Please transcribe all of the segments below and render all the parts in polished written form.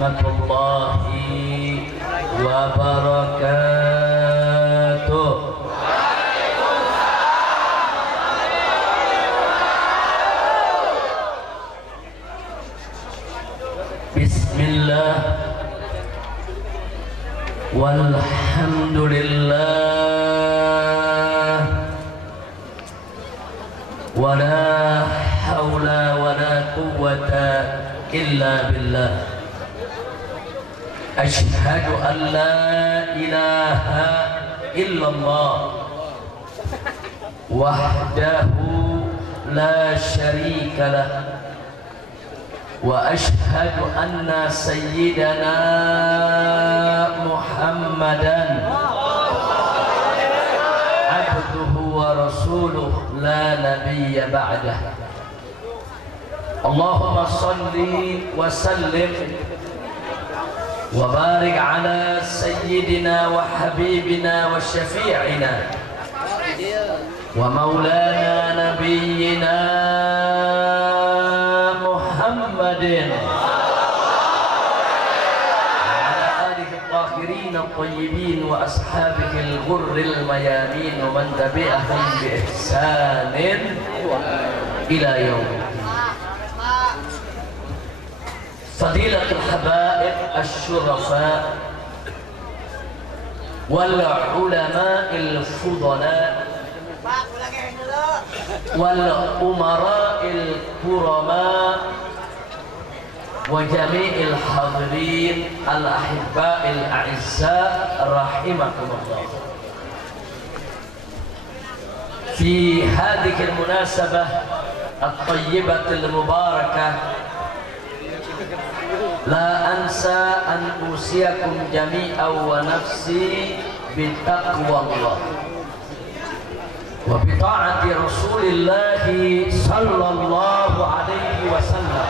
warahmatullahi wabarakatuh. Bismillah walhamdulillah wala hawla wala quwwata illa billah. Ashhadu an la ilaha illallah wahdahu la syarika lah wa ashhadu anna sayyidana Muhammadan abduhu wa rasuluh la nabiyya ba'dah. Allahumma salli wa sallim wa barik ala sayyidina wa habibina wa syafi'ina wa maulana nabiyyina Muhammadin ala alihi al-tahirin al-tayyibin wa ashabihi al-ghurril mayamin wa man tabi'ahum bi ihsanin ila yaumiddin. Fadilatul habaib asy-syurafa wal ulama'il fudala wal umara'il kurama wa jami'il hadirin al-ahibba'il a'izza rahimakumullah. Fi hadhihi al-munasabah at-tayyibatil mubarakah la ansa an usiyakum jami'an wa nafsi bitaqwallah wa bita'ati Rasulillah sallallahu alaihi wasallam.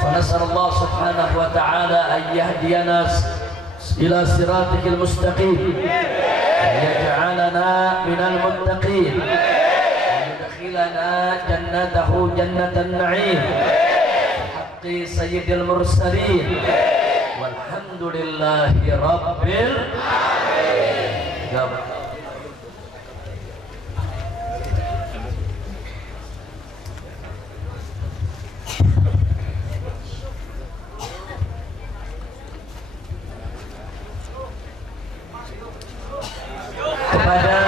Fa nas'alullah subhanahu wa ta'ala an yahdiyana ila siratikal mustaqim wa yaj'alana minal muttaqin wa yudkhilana jannatahu jannatan na'im sayyidil mursalin walhamdulillahi rabbil alamin. Kepada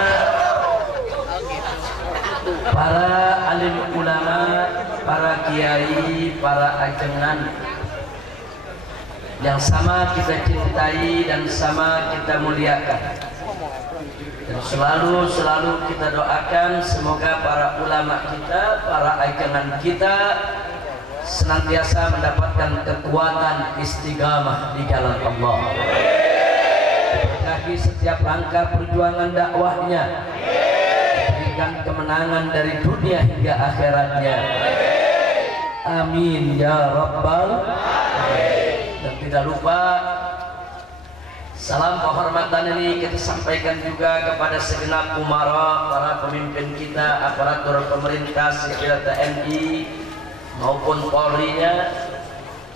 para alim ulama, para kiai, para ajengan yang sama kita cintai dan sama kita muliakan, dan selalu kita doakan semoga para ulama kita, para ajengan kita senantiasa mendapatkan kekuatan istiqamah di jalan Allah, diberkahi setiap langkah perjuangan dakwahnya, diberikan kemenangan dari dunia hingga akhiratnya. Amin ya rabbal alamin. Dan tidak lupa salam kehormatan ini kita sampaikan juga kepada segenap umara, para pemimpin kita, aparatur pemerintah, sipil TNI maupun Polri-nya.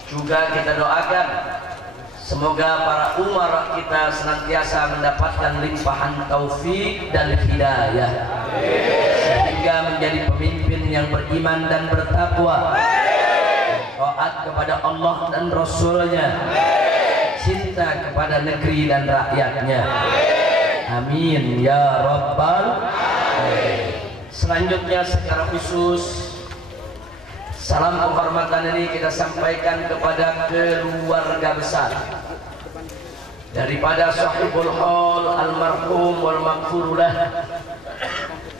Juga kita doakan semoga para umara kita senantiasa mendapatkan limpahan taufik dan hidayah sehingga menjadi pemimpin yang beriman dan bertakwa, taat kepada Allah dan Rasulnya, cinta kepada negeri dan rakyatnya. Amin ya rabbal alamin. Selanjutnya secara khusus salam kehormatan ini kita sampaikan kepada keluarga besar daripada sahibul haul almarhum wal maghfurullah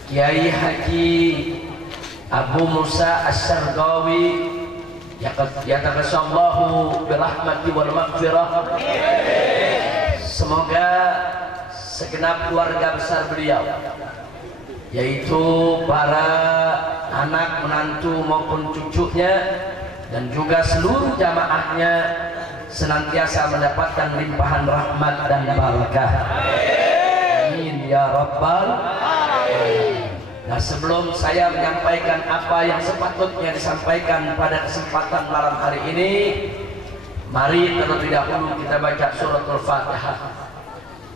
Kiai Haji Abu Musa Asy-Syarqawi yataqassallahu birahmati wal maghfirah. Semoga segenap keluarga besar beliau, yaitu para anak, menantu maupun cucunya, dan juga seluruh jamaahnya senantiasa mendapatkan limpahan rahmat dan barakah. Amin ya rabbal alamin. Nah, sebelum saya menyampaikan apa yang sepatutnya disampaikan pada kesempatan malam hari ini, Mari terlebih dahulu kita baca suratul Fatihah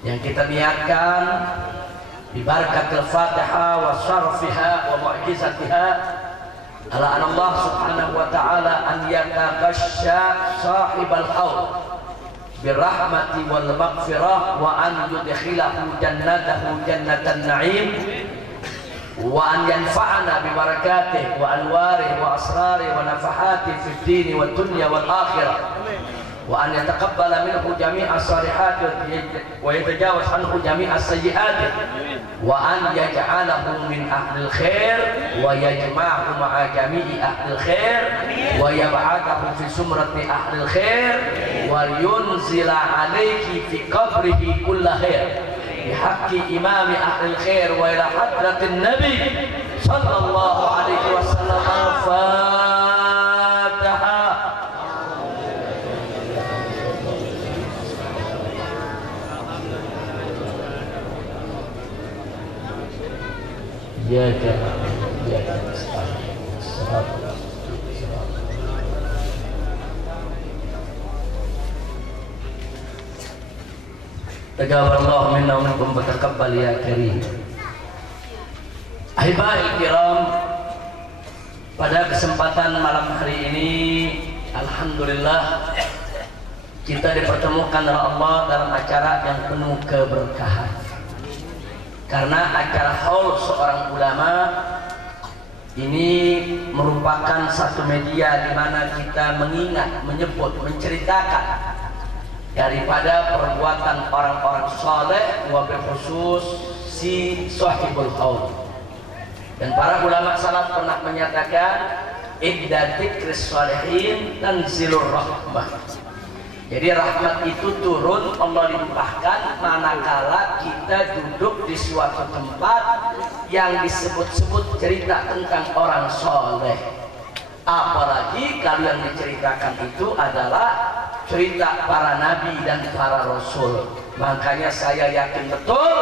yang kita niatkan bi barakatil Fatihah wa syarfiha wa mu'jizatiha ala Allah subhanahu wa ta'ala an yataqasya sahibal haud birrahmati wal maghfirah wa an yudkhilahu jannatahu jannatan na'im wa an yanfa'ana bi barakatihi wa anwarihi wa asrarihi wa nafahatihi fid dini wad dunya wal akhirah wa an yataqabbala minhu jami'a salihati wa yatajawaz anhu jami'a sayyiati wa an yaj'alahu min ahlil khair wa yajma'ahu ma'a jami'i ahlil khair wa yab'athahu fi sumrati ahlil khair wa yunzila alayhi fi qabrihi kulla khair bihaqqi imami ahlil khair wa ila hadratin nabi sallallahu alaihi wasallam. Al-Fatihah. Taqabbalallahu minna wa minkum wa taqabbal ya karim. Ahibahil kiram, pada kesempatan malam hari ini alhamdulillah kita dipertemukan oleh Allah dalam acara yang penuh keberkahan. Karena acara haul seorang ulama ini merupakan satu media di mana kita mengingat, menyebut, menceritakan daripada perbuatan orang-orang saleh, wabil khusus si sahibul haul. Dan para ulama salaf pernah menyatakan idda dzikris shalihin tanzilur rahmah. Jadi rahmat itu turun, Allah limpahkan manakala kita duduk di suatu tempat yang disebut-sebut cerita tentang orang soleh. Apalagi kalau yang diceritakan itu adalah cerita para nabi dan para rasul. Makanya saya yakin betul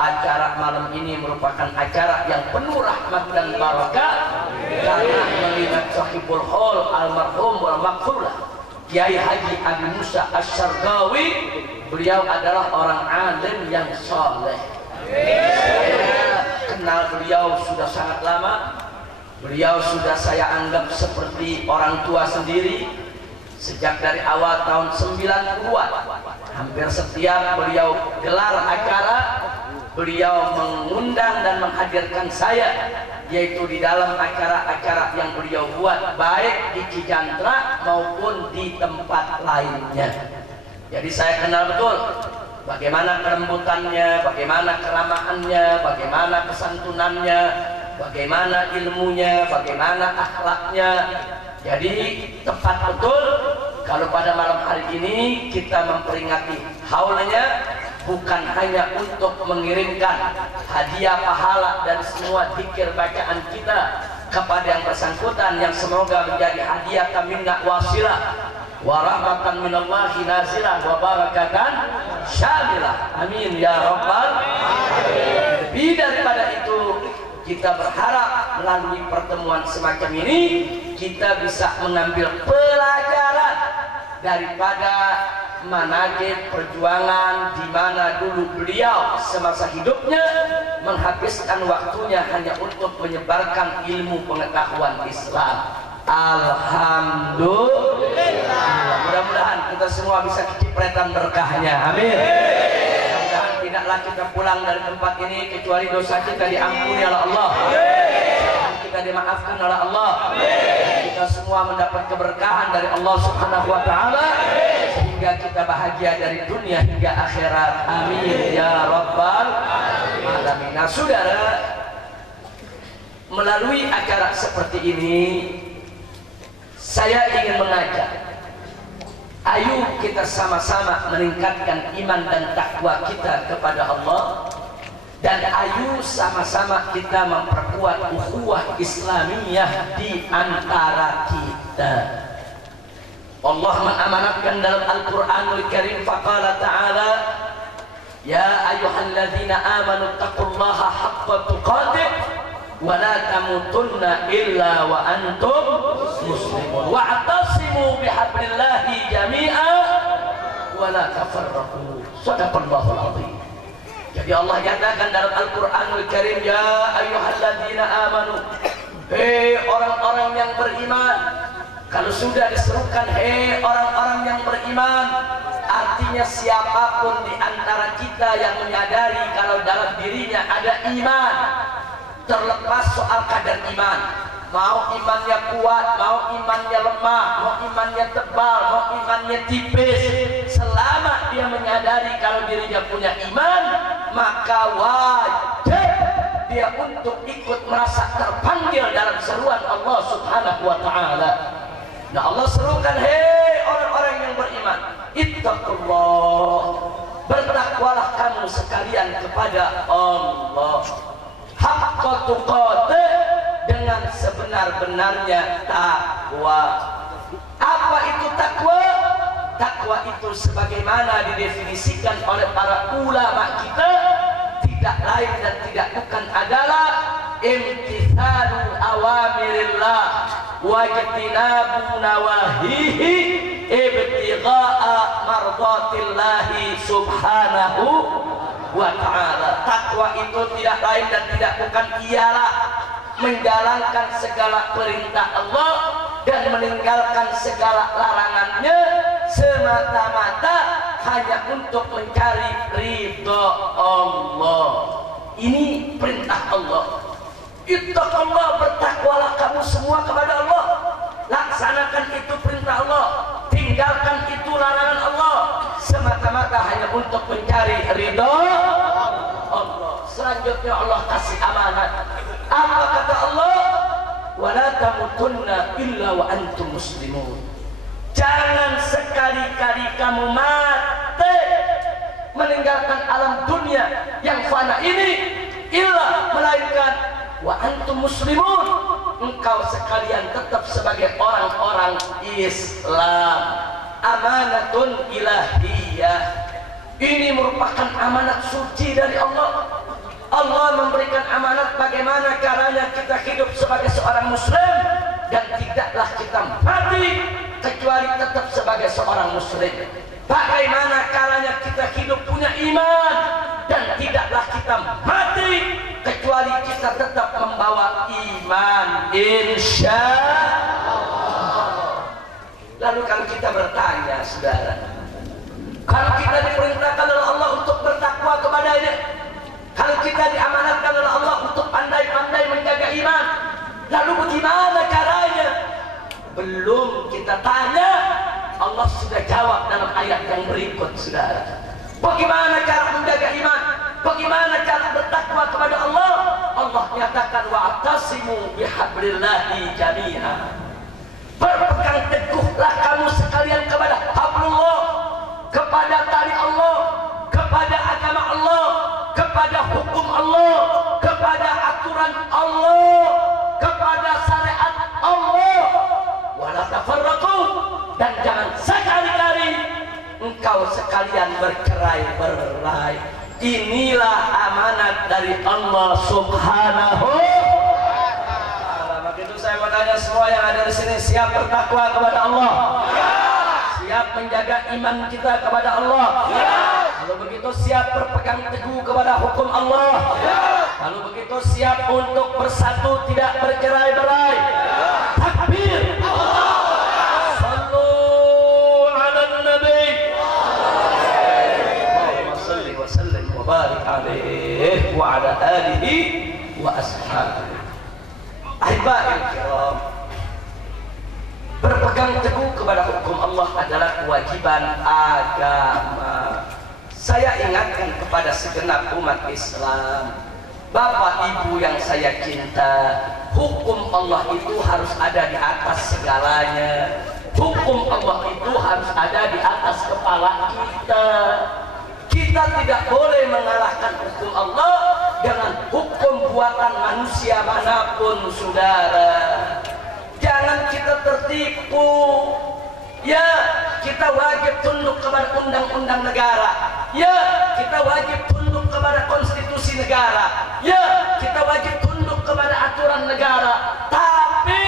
acara malam ini merupakan acara yang penuh rahmat dan barakah, karena mengingat sahibul haul almarhum wal maghfurlah Kiai Haji Abi Musa Asy-Syarqawi. Beliau adalah orang alim yang soleh. Saya kenal beliau sudah sangat lama. Beliau sudah saya anggap seperti orang tua sendiri sejak dari awal tahun 90-an. Hampir setiap beliau gelar acara, beliau mengundang dan menghadirkan saya, yaitu di dalam acara-acara yang beliau buat, baik di Cijantra maupun di tempat lainnya. Jadi saya kenal betul bagaimana kelembutannya, bagaimana keramahannya, bagaimana kesantunannya, bagaimana ilmunya, bagaimana akhlaknya. Jadi tepat betul kalau pada malam hari ini kita memperingati haulnya, bukan hanya untuk mengirimkan hadiah pahala dan semua zikir bacaan kita kepada yang bersangkutan, yang semoga menjadi hadiah minna wasilah wa rahmatan minallahi nazilah wa barakatan syamilah, amin ya rabbal alamin. Lebih daripada itu, kita berharap melalui pertemuan semacam ini kita bisa mengambil pelajaran daripada manaqib perjuangan di mana dulu beliau semasa hidupnya menghabiskan waktunya hanya untuk menyebarkan ilmu pengetahuan Islam. Alhamdulillah. Mudah-mudahan kita semua bisa kecipratan berkahnya. Amin. Mudah-mudahan tidaklah kita pulang dari tempat ini kecuali dosa kita diampuni oleh Allah, kita dimaafkan oleh Allah, kita semua mendapat keberkahan dari Allah Subhanahu wa taala, sehingga kita bahagia dari dunia hingga akhirat. Amin ya rabbal alamin. Nah, saudara, melalui acara seperti ini saya ingin mengajak, ayo kita sama-sama meningkatkan iman dan takwa kita kepada Allah, dan ayo sama-sama kita memperkuat ukhuwah Islamiyah di antara kita. Allah mengamanatkan dalam Al-Qur'anul Karim, faqala ta'ala ya ayyuhalladzina amanu taqullaha haqqa tuqatih wa la tamutunna illa wa antum muslimun wa'tasimu wa'tasimu bihablillahi jami'a wa la tafarraqu. Shadaqallahul azim. Jadi Allah nyatakan dalam Al-Qur'anul Karim, ya ayyuhalladzina amanu, hei orang-orang yang beriman. Kalau sudah diserukan hei orang-orang yang beriman, artinya siapapun di antara kita yang menyadari kalau dalam dirinya ada iman, terlepas soal kadar iman, mau imannya kuat, mau imannya lemah, mau imannya tebal, mau imannya tipis, selama dia menyadari kalau dirinya punya iman, maka wajib dia untuk ikut merasa terpanggil dalam seruan Allah Subhanahu wa ta'ala. Nah, Allah serukan, hei orang-orang yang beriman, ittaqullah, bertakwalah kamu sekalian kepada Allah, haqqa tuqatih, dengan sebenar-benarnya takwa. Apa itu takwa? Takwa itu sebagaimana didefinisikan oleh para ulama kita, tidak lain dan tidak bukan adalah imtithalu awamirillah wa ijtinabu nawahihi ibtigha'a mardatillahi subhanahu wa ta'ala. Takwa itu tidak lain dan tidak bukan ialah menjalankan segala perintah Allah dan meninggalkan segala larangannya semata-mata hanya untuk mencari ridha Allah. Ini perintah Allah. Ittaqullah, bertakwalah kamu semua kepada Allah. Laksanakan itu perintah Allah, tinggalkan itu larangan Allah, semata-mata hanya untuk mencari ridha Allah. Selanjutnya Allah kasih amanat. Apa kata Allah? Wala tamutunna illa wa antum muslimun. Jangan sekali-kali kamu mati meninggalkan alam dunia yang fana ini illa melainkan wa antum muslimun, engkau sekalian tetap sebagai orang-orang Islam. Amanatun ilahiyah, ini merupakan amanat suci dari Allah. Allah memberikan amanat bagaimana caranya kita hidup sebagai seorang muslim, dan tidaklah kita mati kecuali tetap sebagai seorang muslim. Bagaimana caranya kita hidup punya iman, dan tidaklah kita mati kecuali kita tetap membawa iman, insya Allah. Lalu kalau kita bertanya, saudara, kalau kita diperintahkan oleh Allah untuk bertakwa kepadanya, kalau kita diamanatkan oleh Allah untuk pandai-pandai menjaga iman, lalu bagaimana caranya? Belum kita tanya, Allah sudah jawab dalam ayat yang berikut, saudara. Bagaimana cara menjaga iman? Bagaimana cara bertakwa kepada Allah? Allah nyatakan wa'tasimu bihablillahi jami'a. Berpegang teguhlah kamu sekalian kepada hablullah, kepada tali Allah, kepada agama Allah, kepada hukum Allah, kepada aturan Allah, kepada syariat Allah. Wala tafarraqu, dan jangan sekali-kali engkau sekalian bercerai-berai. Inilah amanat dari Allah Subhanahu wa ta'ala. Maka itu saya mau tanya semua yang ada di sini, siap bertakwa kepada Allah? Siap menjaga iman kita kepada Allah? Kalau begitu siap berpegang teguh kepada hukum Allah? Kalau begitu siap untuk bersatu tidak bercerai-berai? Takbir! Sallu ala nabi, Allahumma salli wa sallim wa barik alaihi wa ala alihi wa ashabihi. Ahiba'il kiram, berpegang teguh kepada hukum Allah adalah kewajiban agama. Saya ingatkan kepada segenap umat Islam, Bapak Ibu yang saya cinta, hukum Allah itu harus ada di atas segalanya. Hukum Allah itu harus ada di atas kepala kita. Kita tidak boleh mengalahkan hukum Allah dengan hukum buatan manusia manapun, saudara. Jangan kita tertipu. Ya, kita wajib tunduk kepada undang-undang negara. Ya, kita wajib tunduk kepada konstitusi negara. Ya, kita wajib tunduk kepada aturan negara. Tapi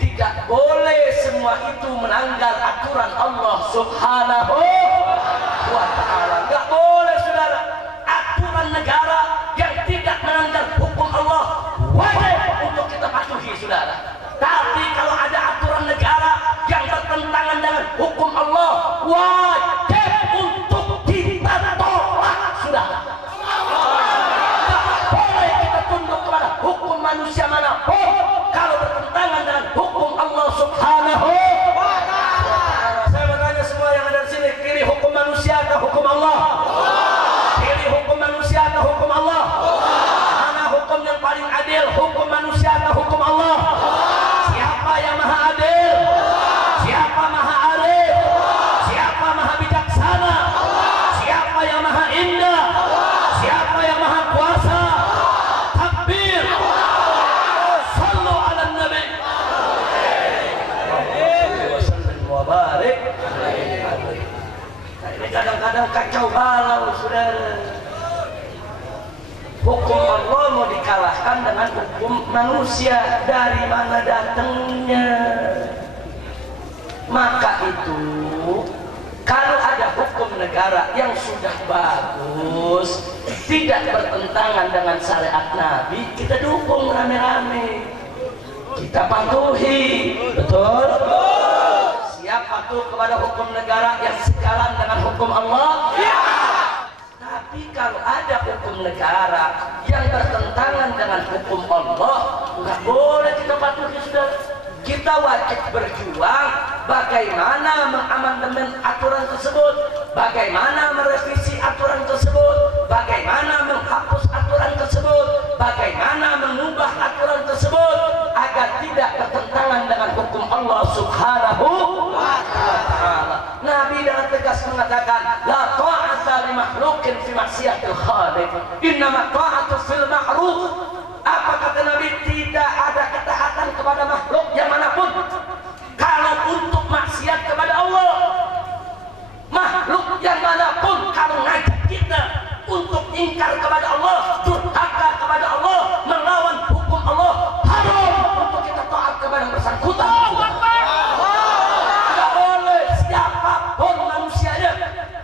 tidak boleh semua semua itu melanggar aturan Allah Subhanahu wa ta'ala. Nggak boleh saudara, aturan negara yang tidak melanggar hukum Allah wajib untuk kita patuhi saudara. Tapi kalau ada aturan negara yang bertentangan dengan hukum Allah wajib untuk kita tolak saudara. Nggak boleh kita tunduk kepada hukum manusia manapun kalau bertentangan dengan hukum Allah Subhanahu wa ta'ala. Saya bertanya semua yang ada di sini, pilih hukum manusia atau hukum Allah? Pilih hukum manusia atau hukum Allah? Mana hukum yang paling adil, hukum manusia atau hukum Allah? Siapa yang maha adil? Siapa maha arif? Siapa maha bijaksana? Siapa yang maha indah? Siapa yang maha kuasa? Takbir! Sallu ala nabi. Ini kadang-kadang kacau balau saudara. Hukum Allah mau dikalahkan dengan hukum manusia. Dari mana datangnya? Maka itu kalau ada hukum negara yang sudah bagus, tidak bertentangan dengan syariat Nabi, kita dukung rame-rame, kita patuhi. Betul? Siap patuh kepada hukum negara yang sejalan dengan hukum Allah? Ya. Tapi kalau ada hukum negara yang bertentangan dengan hukum Allah, nggak boleh kita patuhi saudara. Kita wajib berjuang bagaimana mengamandemen aturan tersebut, bagaimana merevisi aturan tersebut, bagaimana menghapus aturan tersebut, bagaimana mengubah aturan tersebut agar tidak bertentangan dengan hukum Allah Subhanahu wa ta'ala. Nabi dengan tegas mengatakan, la ta'ata li makhluqin fi maksiatil khaliq, innama ta'atu fil ma'ruf. Apa kata Nabi? Tidak ada ketaatan kepada makhluk yang manapun kalau untuk maksiat kepada Allah. Makhluk yang manapun kalau ngajak kita untuk ingkar kepada Allah, durhaka kepada Allah, melawan hukum Allah, haram untuk kita taat kepada yang bersangkutan. Tidak boleh siapapun manusianya,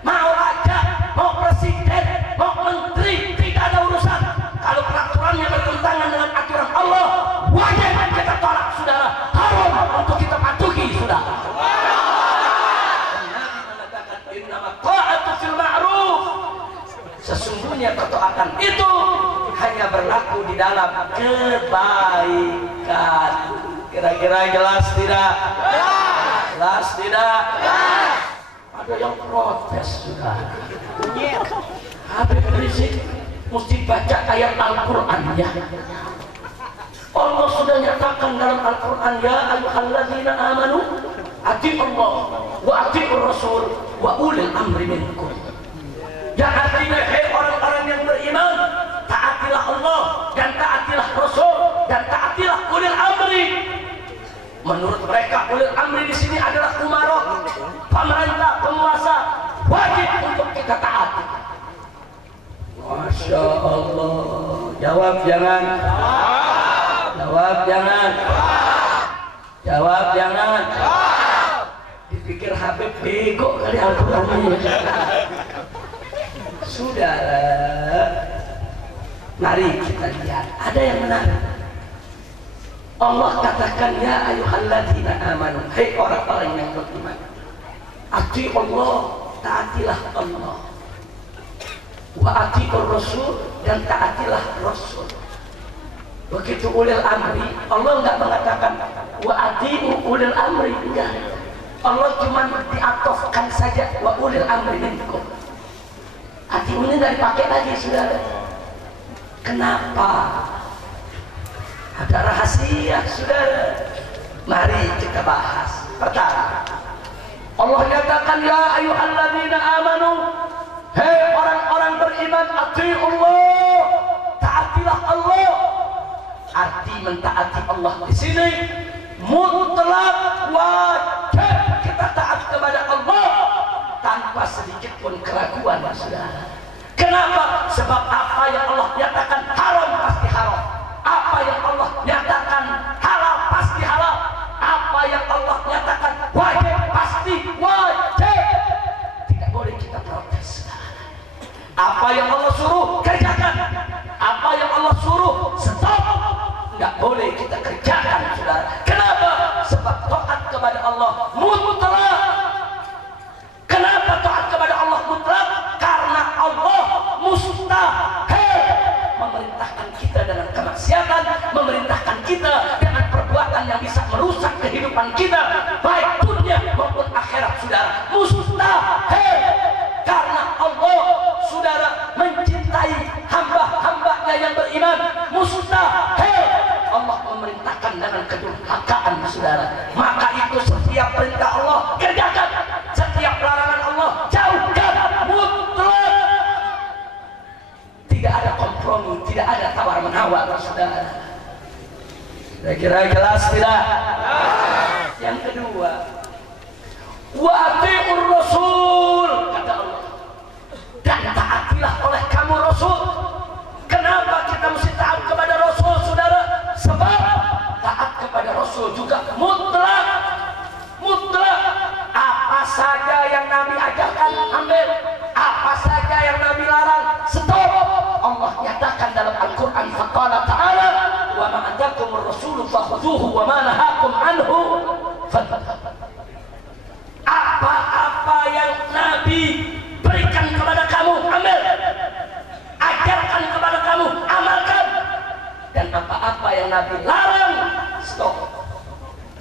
mau raja, mau presiden, mau menteri, tidak ada urusan. Kalau peraturannya bertentangan dengan aturan Allah, wajib kita tolak saudara, haram untuk kita patuhi saudara. Nabi mengatakan innama ta'atu fil ma'ruf, sesungguhnya ketaatan itu hanya berlaku di dalam kebaikan. Kira-kira jelas tidak? Jelas tidak? Ada yang protes juga. Habib Rizik mesti baca ayat Al-Quran ya. Allah sudah nyatakan dalam Al-Quran, ya ayyuhalladzina amanu atii'ullah wa atii'ur rasul wa ulil amri minkum. Yang artinya, hei orang-orang yang beriman, taatilah Allah dan taatilah Rasul dan taatilah ulil amri. Menurut mereka ulil amri di sini adalah umarok, pemerintah, penguasa, wajib untuk kita taati. Masya Allah. Jawab jangan. Jawab jangan. Jawab jangan. Dipikir Habib bego kali Al-Quran ini. Saudara, mari kita lihat. Ada yang menarik. Allah katakan, ya ayyuhalladzina amanu, hei orang-orang yang beriman, atii'ullah, taatilah Allah, wa atii'ur rasul, dan taatilah Rasul. Begitu ulil amri, Allah enggak mengatakan wa atii'u ulil amri, enggak. Allah cuma diatofkan saja wa ulil amri minkum. Atii'u ini dari pakai lagi saudara. Kenapa? Ada rahasia saudara. Mari kita bahas. Pertama, Allah nyatakan, ya ayyuhalladzina amanu, hei orang-orang beriman, atii'ullah, taatilah Allah. Arti mentaati Allah di sini mutlak, wajib kita taat kepada Allah tanpa sedikit pun keraguan saudara. Kenapa? Sebab apa yang Allah nyatakan haram pasti haram, apa yang Allah nyatakan halal pasti halal, apa yang Allah nyatakan kita dengan perbuatan yang bisa merusak kehidupan kita baik dunia maupun akhirat, saudara. Mustahil, karena Allah, saudara, mencintai hamba-hambanya yang beriman. Mustahil Allah memerintahkan dengan kedurhakaan, saudara. Maka itu setiap perintah Allah kerjakan, setiap larangan Allah jauhkan, mutlak. Tidak ada kompromi, tidak ada tawar menawar, saudara. Kira-kira jelas tidak? Yang kedua, wa atiur rasul, kata Allah, dan taatilah oleh kamu Rasul. Kenapa kita mesti taat kepada Rasul, saudara? Sebab taat kepada Rasul juga mutlak. Mutlak. Apa saja yang Nabi ajarkan, ambil. Apa saja yang Nabi larang, stop. Allah nyatakan dalam Al-Quran, faqala ta'ala, wa ma atakumur rasulu fakhudhuhu wa ma nahakum anhu fantahuu. Apa-apa yang Nabi berikan kepada kamu, ambil. Ajarkan kepada kamu, amalkan. Dan apa-apa yang Nabi larang, stop.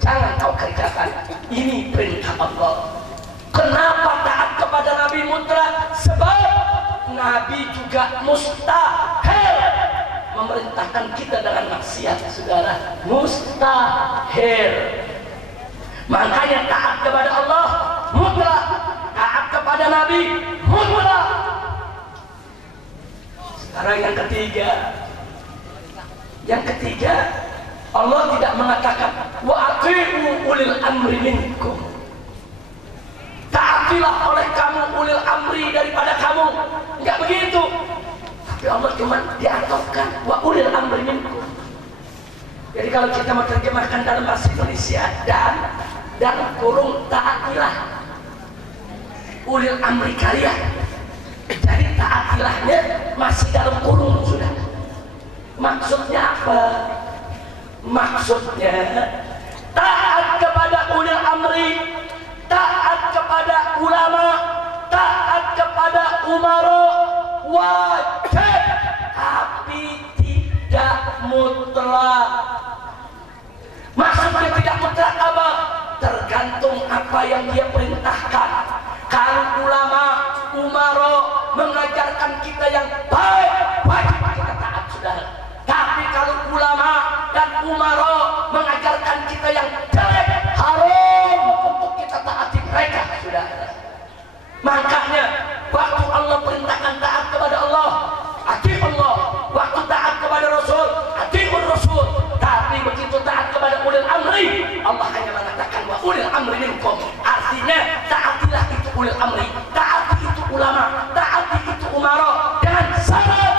Jangan kau kerjakan. Ini perintah Allah. Kenapa taat kepada Nabi mutlak? Sebab Nabi juga mustahil memerintahkan kita dengan maksiat, saudara. Mustahil. Makanya taat kepada Allah mutlak, taat kepada Nabi mutlak. Sekarang yang ketiga, Allah tidak mengatakan wa ati'u ulil amri minkum. Taatilah oleh kamu ulil amri daripada kamu. Enggak begitu. Tapi Allah cuma diatofkan wa ulil amri minkum. Jadi kalau kita mau terjemahkan dalam bahasa Indonesia, dan kurung taatilah ulil amri kalian. Jadi taatilahnya masih dalam kurung, sudah. Maksudnya apa? Maksudnya taat kepada ulil amri, taat kepada ulama, taat kepada umara wajib, tapi tidak mutlak. Maksudnya tidak mutlak apa? Tergantung apa yang dia perintahkan. Kalau ulama, umara mengajarkan kita yang baik, wajib kita taat, saudara. Tapi kalau ulama dan umara mengajarkan kita yang jelek, haram untuk kita taati mereka, saudara. Makanya waktu Allah perintahkan taat kepada Allah, ati Allah. Waktu taat kepada Rasul, atiur Rasul. Tapi begitu taat kepada ulil amri, Allah hanya mengatakan wa ulil amri minkum. Artinya taatilah itu ulil amri, taati itu ulama, taati itu umara dengan syarat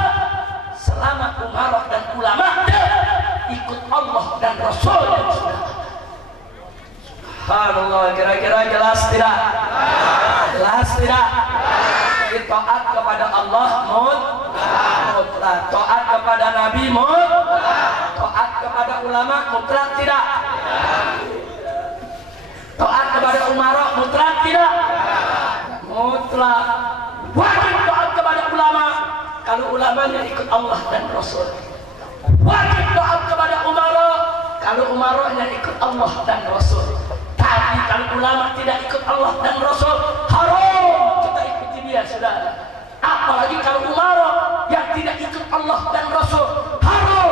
selama umara dan ulama ikut Allah dan Rasul. Subhanallah, kira-kira jelas tidak? Jelas tidak? Jadi taat kepada Allah mutlak, taat kepada Nabi mutlak, taat kepada ulama mutlak tidak? Taat kepada umara mutlak tidak? Mutlak. Wajib taat kepada ulama kalau ulamanya ikut Allah dan Rasul. Wajib taat kepada umara kalau umaranya ikut Allah dan Rasul. Tapi kalau ulama tidak ikut Allah dan Rasul, haram kita ikuti dia, saudara. Apalagi kalau umara yang tidak ikut Allah dan Rasul, haram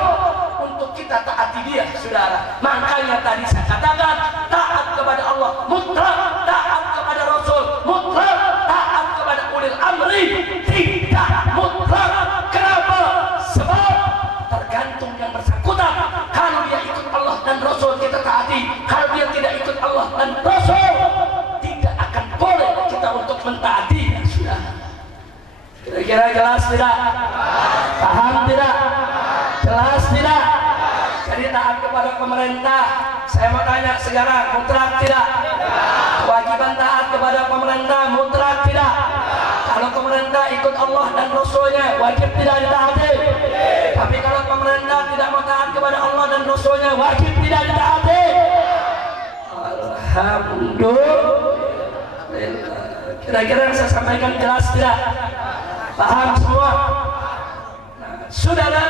untuk kita taati dia, saudara. Makanya tadi saya katakan taat kepada Allah mutlak, taat kepada Rasul mutlak, taat kepada ulil amri tidak mutlak. Kenapa? Sebab tergantung yang bersangkutan. Kalau dia ikut Allah dan Rasul, kita taati. Kalau dia tidak ikut Allah dan Rasul, tidak akan boleh kita untuk mentaati, sudah. Kira-kira jelas tidak? Paham tidak? Jelas tidak? Jadi taat kepada pemerintah, saya mau tanya sekarang, mutlak tidak? Kewajiban taat kepada pemerintah mutlak tidak? Kalau pemerintah ikut Allah dan Rasulnya, wajib tidak ditaati. Tapi kalau pemerintah tidak mau taat kepada Allah dan Rasulnya, wajib tidak ditaati. Alhamdulillah. Kira-kira yang saya sampaikan jelas tidak? Paham semua? Nah, saudara,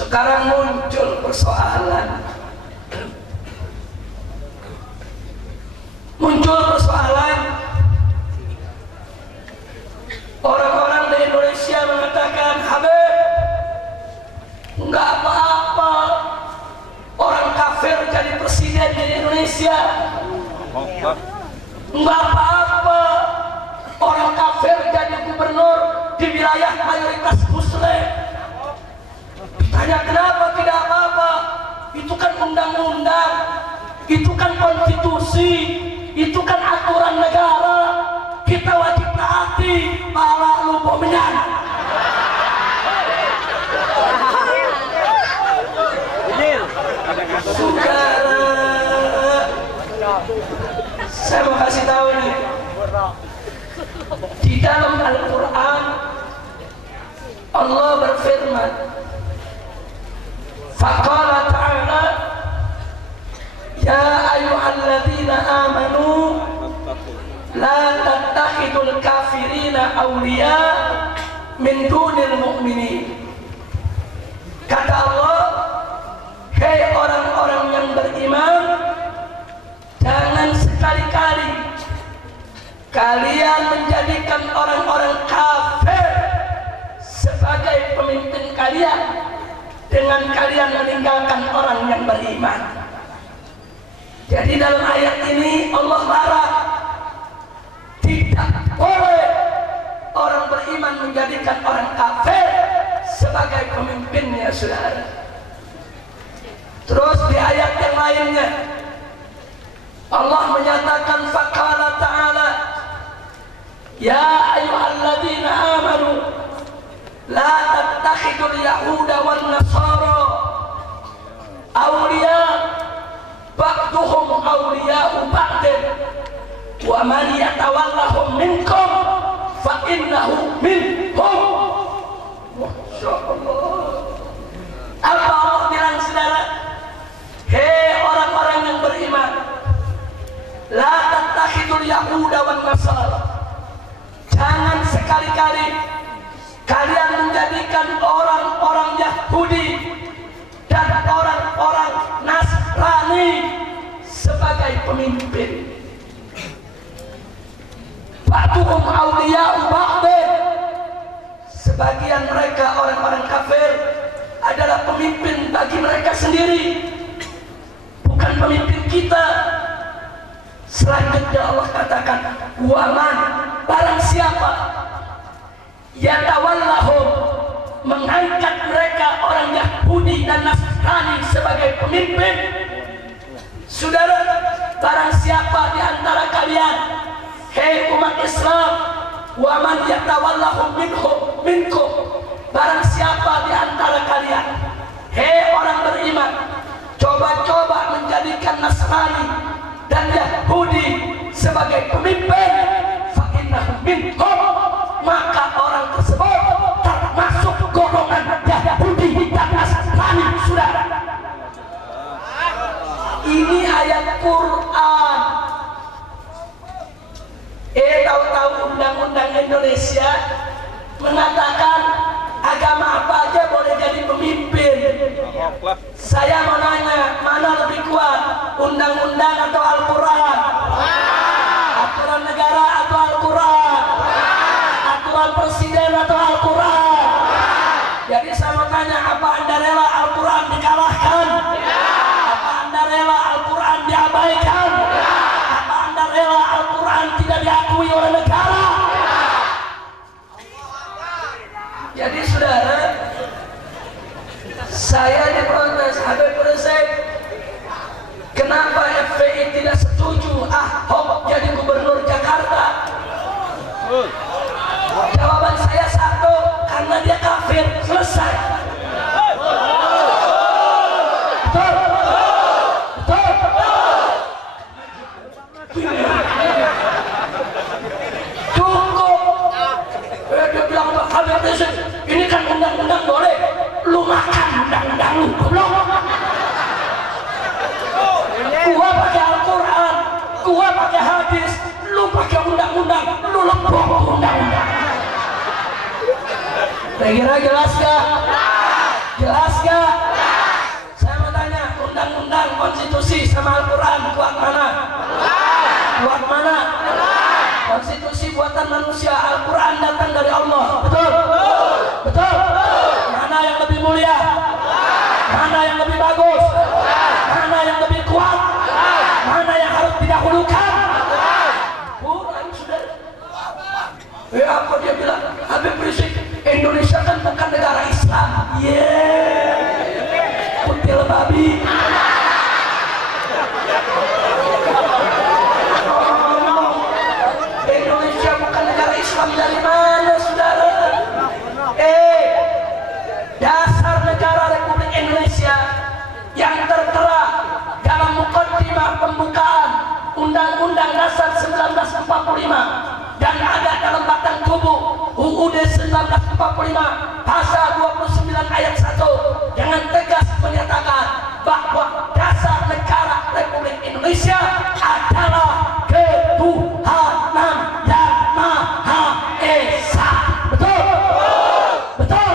Sekarang muncul persoalan. Orang-orang di Indonesia mengatakan, Habib, nggak apa-apa orang kafir jadi presiden di Indonesia. Nggak apa-apa orang kafir jadi gubernur di wilayah mayoritas muslim. Ditanya kenapa tidak apa-apa? Itu kan undang-undang, itu kan konstitusi, itu kan aturan negara. Kita wajib taati. Pala lupa menyala. Saudara, saya mau kasih tahu nih, di dalam Al-Quran Allah berfirman, faqala ta'ala, ya ayyuhalladzina amanu la tattakhidul kafirina awliya min dunil mu'minin. Kata Allah, hei orang-orang yang beriman, jangan sekali-kali kalian menjadikan orang-orang kafir sebagai pemimpin kalian dengan kalian meninggalkan orang yang beriman. Jadi dalam ayat ini Allah larang, tidak boleh orang beriman menjadikan orang kafir sebagai pemimpinnya, saudara. Terus di ayat yang lainnya Allah menyatakan, faqala ta'ala, ya ayyuhalladzina amanu la tattakhidul yahuda wan nasara awliya ba'duhum awliya'u ba'din wa man yatawallahum minkum fa innahu minhum. Masyaallah. Apa Allah bilang, saudara? Hei orang-orang yang beriman, la tattakhidul yahuda wan nasara, jangan sekali-kali kalian menjadikan orang-orang Yahudi dan orang-orang Nasrani sebagai pemimpin. Ba'duhum awliya'u ba'din, sebagian mereka orang-orang kafir adalah pemimpin bagi mereka sendiri, bukan pemimpin kita. Selanjutnya Allah katakan, waman, barang siapa yatawallahum, mengangkat mereka orang Yahudi dan Nasrani sebagai pemimpin. Saudara, barang siapa di antara kalian, hei umat Islam, waman yatawallahum minkum, barang siapa di antara kalian, hei orang beriman, coba-coba menjadikan Nasrani dan Yahudi sebagai pemimpin, fa innahu minhum, maka orang tersebut termasuk golongan Yahudi dan Nasrani, saudara. Ini ayat Quran. Tahu-tahu undang-undang Indonesia mengatakan agama apa aja boleh jadi pemimpin. Saya mau nanya, mana lebih kuat, undang-undang atau Al-Quran? Aturan negara atau Al-Quran? Aturan presiden atau Al-Quran? Jadi saya mau tanya, apa Anda rela Al-Quran dikalahkan? Apa Anda rela Al-Quran diabaikan? Apa Anda rela Al-Quran tidak diakui oleh negara? Jadi saudara, saya diprotes, Habib Rizik, kenapa FPI tidak setuju Ahok jadi gubernur Jakarta? Jawaban saya satu, karena dia kafir. Selesai. Betul? Betul? Cukup. Dia bilang, Habib Rizik, ini kan undang-undang boleh, lu makan undang-undang lu, goblok. Gua pakai Al-Quran, gua pakai hadis, lu pakai undang-undang, lu lempok undang-undang. Kira-kira jelas gak? Jelas gak? Saya mau tanya, undang-undang konstitusi sama Al-Quran kuat mana? Kuat mana? Konstitusi buatan manusia, Al-Quran datang dari Allah. Betul? Betul? Mana yang lebih mulia? Mana yang lebih bagus? Mana yang lebih kuat? Mana yang harus didahulukan? Quran sudah. Apa dia bilang? Habib Rizik, Indonesia kan bukan negara Islam. Kutil babi. Indonesia bukan negara Islam dari mana, saudara? Dasar negara Republik Indonesia yang tertera dalam mukaddimah pembukaan Undang-Undang Dasar 1945 dan ada dalam batang tubuh UUD 1945 pasal 29 ayat 1 dengan tegas menyatakan bahwa dasar negara Republik Indonesia adalah ketuhanan yang Maha Esa. Betul? Betul?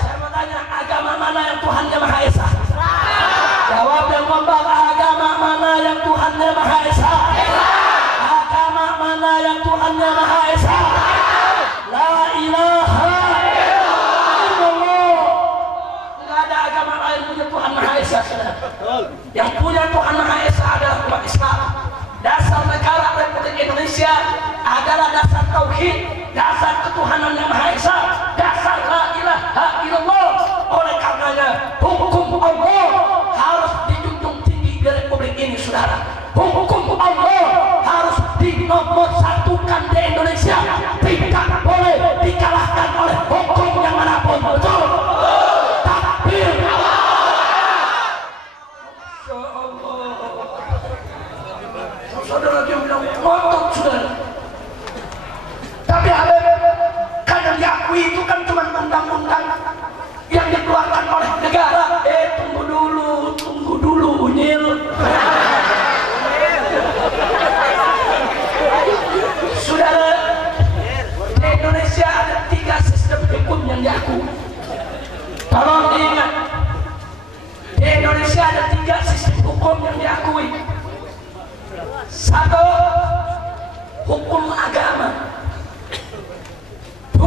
Saya mau tanya, agama mana yang Tuhannya Maha Esa? Jawab yang kompak, agama mana yang Tuhannya Maha Esa? Agama mana yang Tuhannya Maha Esa? La ilaha illallah. Nggak ada agama lain punya Tuhan Maha Esa, saudara. Yang punya Tuhan Maha Esa adalah umat Islam. Dasar negara Republik Indonesia adalah dasar tauhid, dasar ketuhanan yang Maha Esa, dasar la ilaha illallah. Oleh karenanya hukum Allah harus dijunjung tinggi di Republik ini, saudara. Hukum Allah harus dinomorsatukan di Indonesia, tidak boleh dikalahkan oleh hukum yang manapun. Betul? Takbir. Saudara dia bilang ngotot, saudara. Tapi Habib, kan yang diakui itu kan cuma undang-undang yang dikeluarkan oleh negara. Tunggu dulu, Nyil. Saudara, di Indonesia ada 3 sistem hukum yang diakui. Tolong diingat, di Indonesia ada 3 sistem hukum yang diakui. 1, hukum agama. 2,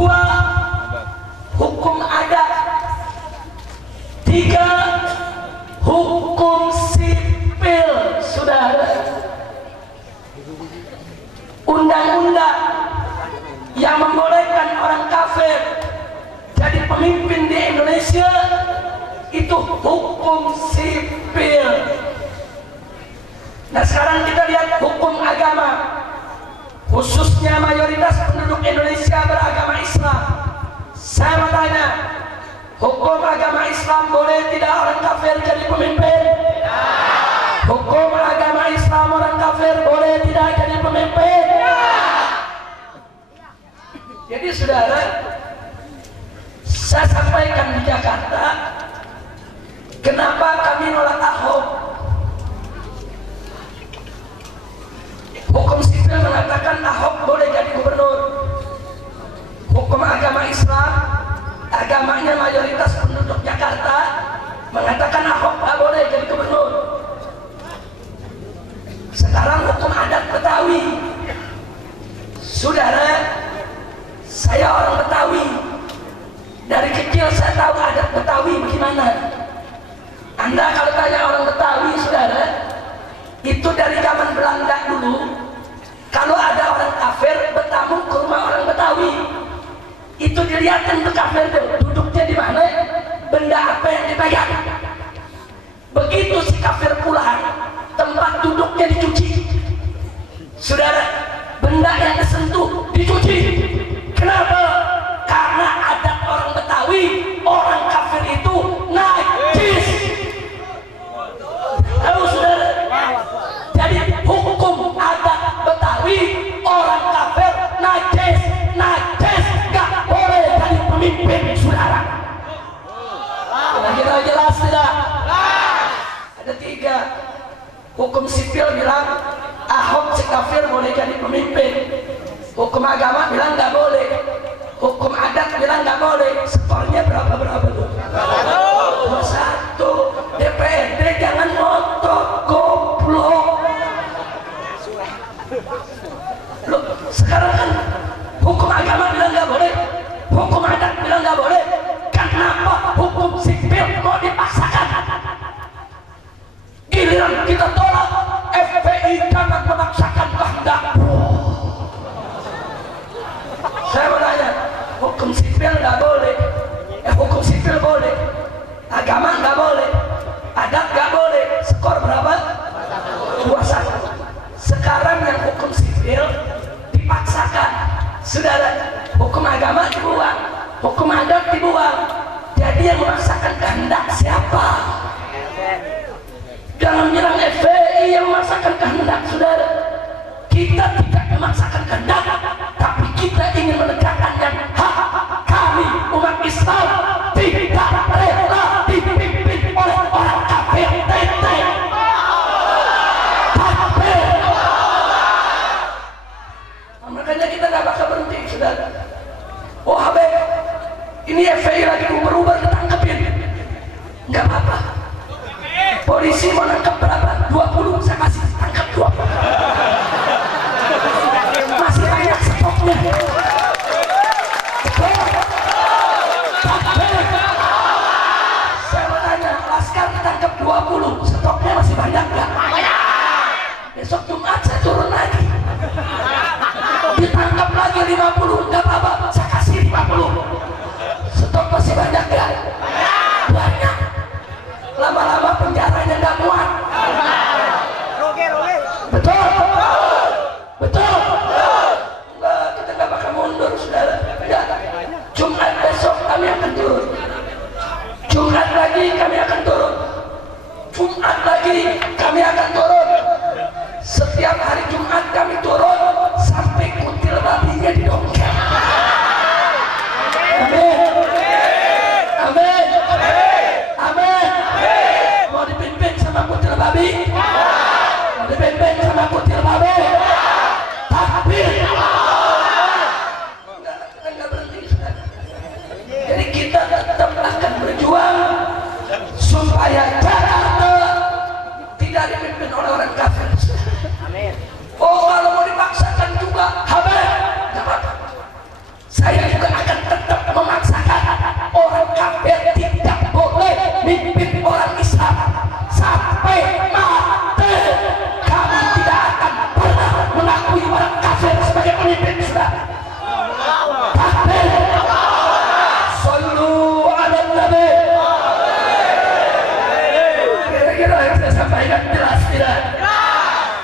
hukum adat. 3, hukum sipil, saudara. Undang-undang yang membolehkan orang kafir jadi pemimpin di Indonesia itu hukum sipil. Nah, sekarang kita lihat hukum agama, khususnya mayoritas penduduk Indonesia beragama Islam. Saya mau tanya, hukum agama Islam boleh tidak orang kafir jadi pemimpin? Hukum agama Islam orang kafir boleh tidak jadi pemimpin? Jadi saudara, saya sampaikan di Jakarta, kenapa kami nolak Ahok? Hukum sipil mengatakan Ahok boleh jadi gubernur. Hukum agama Islam, agamanya mayoritas penduduk Jakarta, mengatakan Ahok tak boleh jadi gubernur. Sekarang hukum adat Betawi, saudara, saya orang Betawi. Dari kecil saya tahu adat Betawi bagaimana. Anda kalau tanya orang Betawi, saudara, itu dari zaman Belanda dulu, kalau ada orang kafir bertamu ke rumah orang Betawi, itu dilihatin tuh kafir duduknya di mana, benda apa yang dipegang. Begitu si kafir pulang, tempat duduknya dicuci. Saudara, benda yang disentuh dicuci. Kenapa? Karena adat orang Betawi, orang kafir itu najis. Tahu saudara? Jadi hukum adat Betawi, orang kafir najis, gak boleh jadi pemimpin, saudara. Kira-kira jelas tidak? Ada 3. Hukum sipil bilang Ahok si kafir boleh jadi pemimpin. Hukum agama bilang nggak boleh. Hukum adat bilang nggak boleh. Skornya berapa tuh? 2-1. bicarakan. Hukum agama bilang nggak boleh, hukum adat bilang nggak boleh. Kenapa hukum sipil mau dipaksakan? Giliran kita tolak, FPI jangan memaksakan kehendak. Saya mau tanya, hukum sipil nggak boleh, hukum sipil boleh, agama nggak boleh, adat nggak boleh. Skor berapa? 2-1. Sekarang yang hukum sipil dipaksakan, saudara. Hukum agama dibuang, hukum adat dibuang. Jadi yang memaksakan kehendak siapa? Jangan bilang FPI yang memaksakan kehendak, saudara. Kita tidak memaksakan kehendak, tapi kita ingin menegakkan yang hak. Kami umat Islam tidak rela dipimpin oleh orang kafir. Makanya kita nggak bakal berhenti, saudara. Oh Habib, ini FPI lagi berubah, ketangkepin. Nggak apa-apa. Polisi mau nangkep berapa? 20, saya kasih tangkap 20. Masih banyak stoknya. Saya mau tanya, Laskar ditangkap 20, stoknya masih banyak nggak? Besok Jumat saya turun lagi. Ditangkap lagi 50, nggak apa-apa, saya kasih 50. Stok masih banyak nggak? Banyak. Lama-lama penjaranya nggak muat. Betul, betul. Nggak, kita nggak bakal mundur, saudara. Nggak. Jumat besok kami akan turun. Jumat lagi kami akan turun. Jumat lagi kami akan turun. Setiap hari Jumat kami turun sampai kutil babinya didongkel. Amin. Amin. Amin. Mau dipimpin sama kutil babi? Mau dipimpin sama kutil babi? Takbir. Enggak berhenti. Jadi kita tetap akan berjuang supaya Jakarta tidak dipimpin oleh orang kafir. Oh, kalau mau dipaksakan juga, Habib, saya juga akan tetap memaksakan orang kafir tidak boleh mimpin orang Islam sampai mati. Kami tidak akan pernah mengakui orang kafir sebagai pemimpin, sudah. Takbir. Sallu ala Nabi. Kira-kira yang saya sampaikan jelas tidak?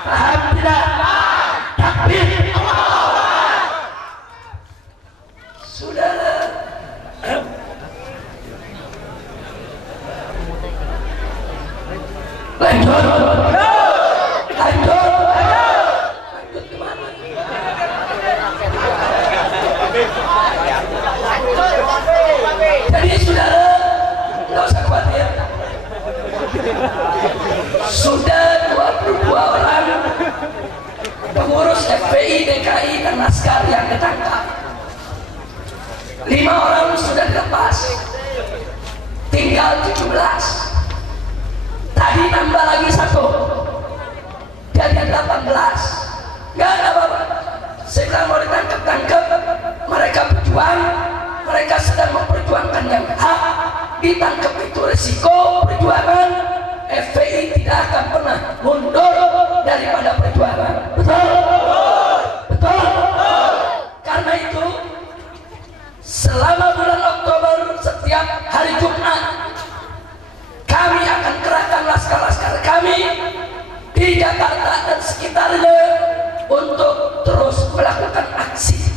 Paham tidak? Takbir. Saudara, lanjut, lanjut, lanjut kemana? Jadi saudara, nggak usah khawatir. Sudah 22 orang pengurus FPI, DKI, dan Laskar yang ketangkap. 5 orang sudah dilepas, tinggal 17. Tadi nambah lagi 1, jadi 18. Gak ada apa-apa. Saya bilang mau ditangkap-tangkap, mereka berjuang, mereka sedang memperjuangkan yang hak. Ditangkap itu resiko perjuangan. FPI tidak akan pernah mundur daripada perjuangan. Betul? Betul? Karena itu selama bulan Oktober setiap hari Jumat kami akan kerahkan laskar-laskar kami di Jakarta dan sekitarnya untuk terus melakukan aksi.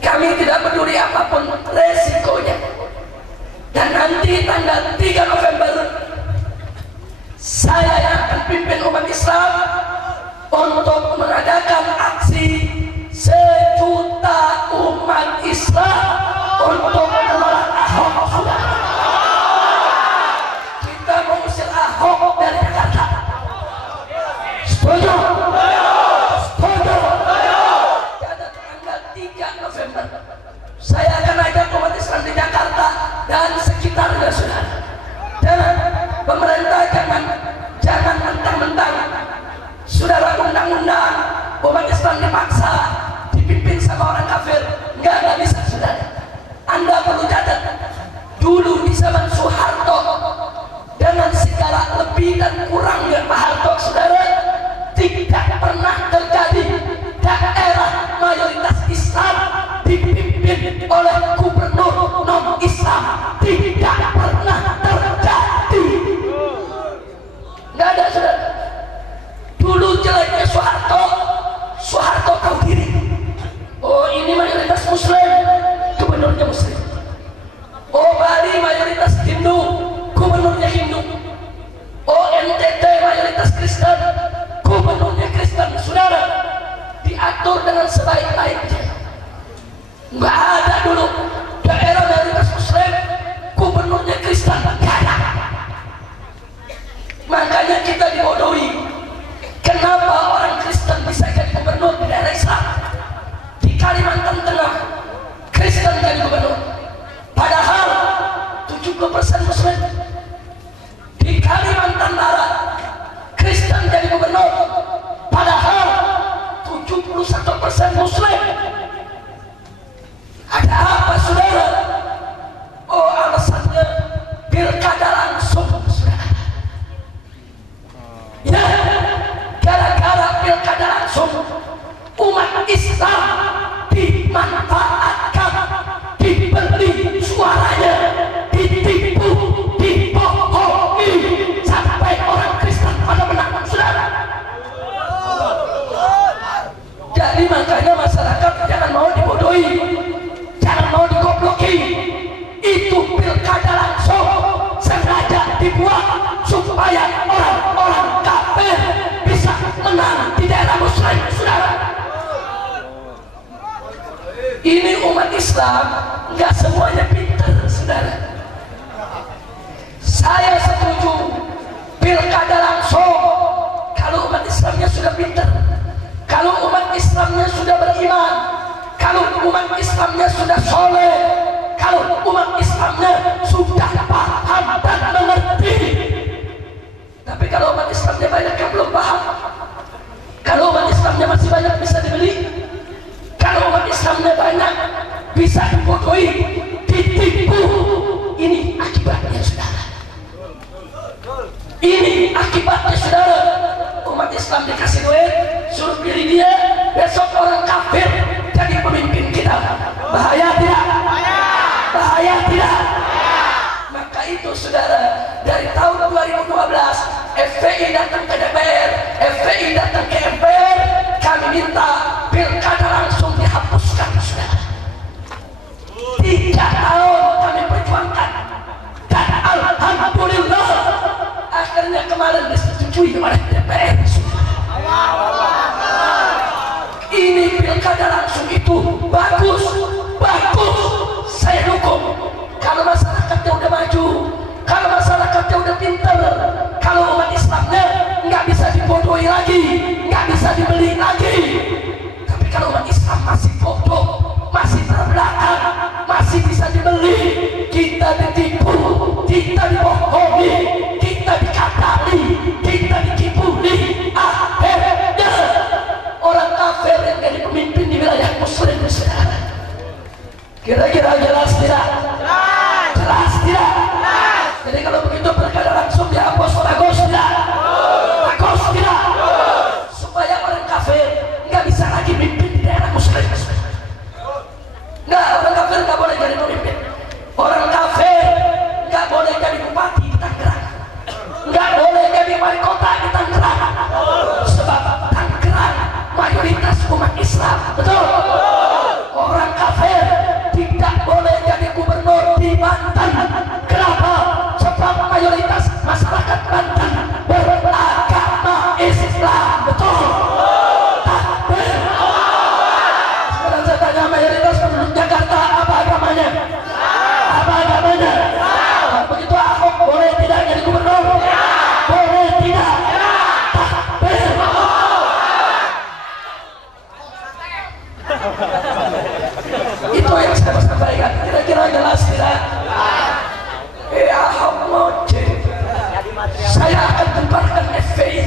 Kami tidak peduli apapun resikonya. Dan nanti tanggal 3 November saya yang akan pimpin umat Islam untuk mengadakan aksi 1 juta umat Islam untuk menolak Ahok. Kita mengusir Ahok dari Jakarta. Setuju? Setuju? Pada tanggal 3 November saya akan ajak umat Islam di Jakarta dan sekitarnya, saudara. Dan pemerintah jangan mentang-mentang saudara undang-undang umat Islam sama orang kafir. Nggak bisa, saudara. Anda perlu catat, dulu di zaman Soeharto, dengan segala lebih dan kurangnya Pak Harto, saudara, tidak pernah terjadi daerah mayoritas Islam dipimpin oleh gubernur non-Islam. Tidak pernah terjadi. Nggak ada, saudara. Dulu jeleknya Soeharto, Soeharto tahu diri. Oh, ini mayoritas Muslim, gubernurnya Muslim. Oh, Bali mayoritas Hindu, gubernurnya Hindu. Oh, NTT mayoritas Kristen, gubernurnya Kristen. Saudara, diatur dengan sebaik-baiknya. Nggak ada dulu daerah mayoritas Muslim, gubernurnya Kristen. Nggak ada. Makanya kita dibodohi. Kenapa orang Kristen bisa jadi gubernur di daerah Islam? Di Kalimantan Tengah, Kristen jadi gubernur, padahal 70% Muslim. Di Kalimantan Barat, Kristen jadi gubernur, padahal 71% Muslim. Ada apa, saudara? Oh, alasannya pilkada langsung, saudara. Ya, gara-gara pilkada langsung, umat Islam dimanfaatkan, dibeli suaranya, ditipu, dibohongi, sampai orang Kristen pada menang, saudara. Jadi makanya masyarakat jangan mau dibodohi, jangan mau digobloki. Itu pilkada langsung sengaja dibuat supaya orang-orang kafir bisa menang di daerah Muslim, saudara. Ini umat Islam nggak semuanya pintar, saudara. Saya setuju pilkada langsung kalau umat Islamnya sudah pintar, kalau umat Islamnya sudah beriman, kalau umat Islamnya sudah soleh, kalau umat Islamnya sudah paham dan mengerti. Tapi kalau umat Islamnya banyak yang belum paham, kalau umat Islamnya masih banyak bisa dibeli, kalau umat Islamnya banyak bisa dibodohi, ditipu, ini akibatnya, saudara. Ini akibatnya, saudara. Umat Islam dikasih duit, suruh pilih dia, besok orang kafir jadi pemimpin kita. Bahaya tidak? Bahaya tidak? Maka itu, saudara, dari tahun 2012 FPI datang ke DPR, FPI datang ke MPR, kami minta pilkada langsung dihapuskan, saudara. 3 tahun kami perjuangkan, dan alhamdulillah akhirnya kemarin disetujui oleh DPR, saudara. Ini pilkada langsung itu bagus, bagus, saya dukung. Kalau masyarakatnya udah maju, kalau masyarakatnya udah pintar, kalau umat Islamnya nggak bisa dibodohi lagi, nggak bisa dibeli lagi. Tapi kalau umat Islam masih bodoh, masih terbelakang, masih bisa dibeli, kita ditipu, kita dibohongi, kita dikatali, kita dikibuli, akhirnya orang kafir yang jadi pemimpin di wilayah Muslim, saudara. Kira-kira jelas tidak? Jelas tidak? Jadi kalau begitu pilkada langsung dihapus, bagus tidak? Bagus tidak? Supaya orang kafir nggak bisa lagi mimpin di daerah Muslim. Nggak, orang kafir nggak boleh jadi pemimpin. Orang kafir nggak boleh jadi bupati di Tangerang, nggak boleh jadi wali kota di Tangerang, sebab Tangerang mayoritas umat Islam, betul? Orang kafir tidak boleh jadi gubernur di Banten. Kenapa? Sebab mayoritas masyarakat Banten beragama Islam, betul? Sekarang saya tanya mayoritas penduduk Jakarta, apa agamanya? Apa agamanya? Begitu Ahok boleh tidak jadi gubernur? Boleh tidak? Itu yang saya mau sampaikan. Kira-kira jelas tidak? Ahok moce, saya akan bubarkan FPI.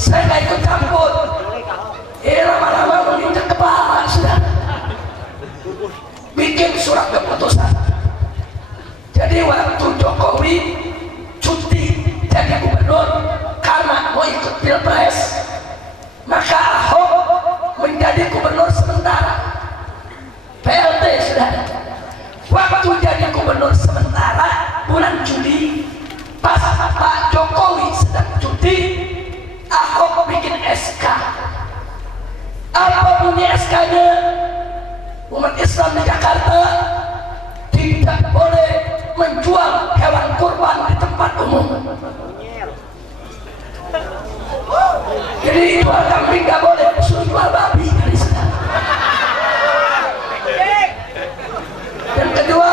Saya nggak ikut campur. Lama-lama menginjak kepala sudah. Bikin surat keputusan. Jadi waktu Jokowi cuti jadi gubernur karena mau ikut pilpres, maka Ahok menjadi gubernur sementara. PLT sudah. Waktu jadi gubernur sementara bulan Juli, pas Pak Jokowi sedang cuti, Ahok bikin SK. Apa bunyi SK-nya? Umat Islam di Jakarta tidak boleh menjual hewan kurban di tempat umum. Jadi jual kambing nggak boleh, suruh jual babi dari sana. Yang kedua,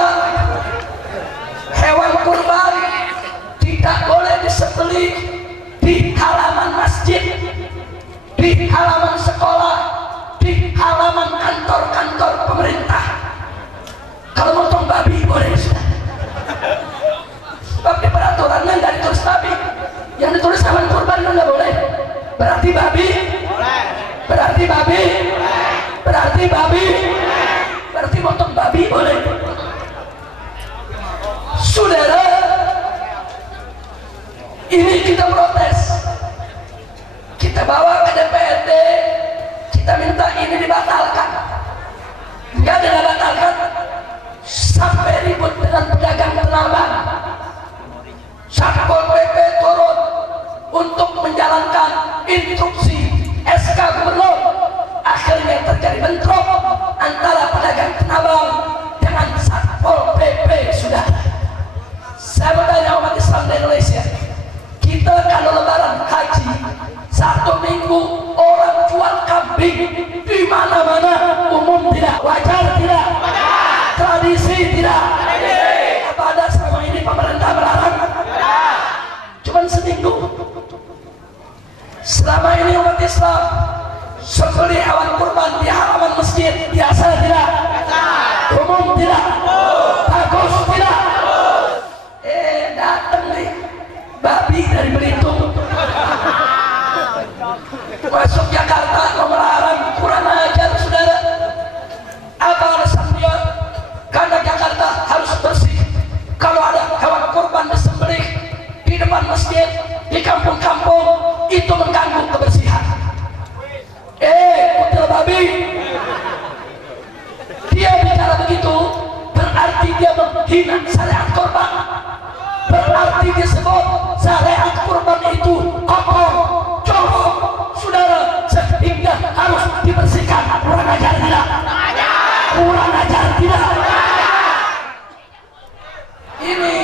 hewan kurban tidak boleh disembelih di halaman masjid, di halaman sekolah, di halaman kantor-kantor pemerintah. Kalau motong babi boleh sudah. Sebab di peraturannya nggak ditulis babi, yang ditulis hewan kurban itu nggak boleh. Berarti babi, berarti babi, berarti babi, berarti motong babi boleh. Saudara, ini kita protes, kita bawa ke DPRD, kita minta ini dibatalkan. Enggak dibatalkan, sampai ribut dengan pedagang Tanah Abang. Satpol PP turun untuk menjalankan instruksi SK Gubernur. Akhirnya terjadi bentrok antara pedagang Tanah Abang dengan Satpol PP. Sudah. Saya bertanya umat Islam di Indonesia, kita kalau lebaran haji 1 minggu orang jual kambing di mana-mana, umum tidak, wajar tidak, tradisi tidak. Apa ada selama ini pemerintah melarang? Cuman seminggu. Selama ini umat Islam sembelih hewan kurban di halaman masjid biasa tidak? Umum tidak? Bagus tidak? Datang nih babi dari Belitung masuk Jakarta mau melarang, kurang ajar saudara. Apa alasan dia? Karena Jakarta harus bersih. Kalau ada hewan kurban disembelih di depan masjid, di kampung-kampung, itu mengganggu kebersihan. Kutil babi. Dia bicara begitu berarti dia menghina syariat kurban. Berarti disebut syariat kurban itu kotor, jorok, saudara, sehingga harus dibersihkan. Kurang ajar tidak? Kurang ajar tidak? Ini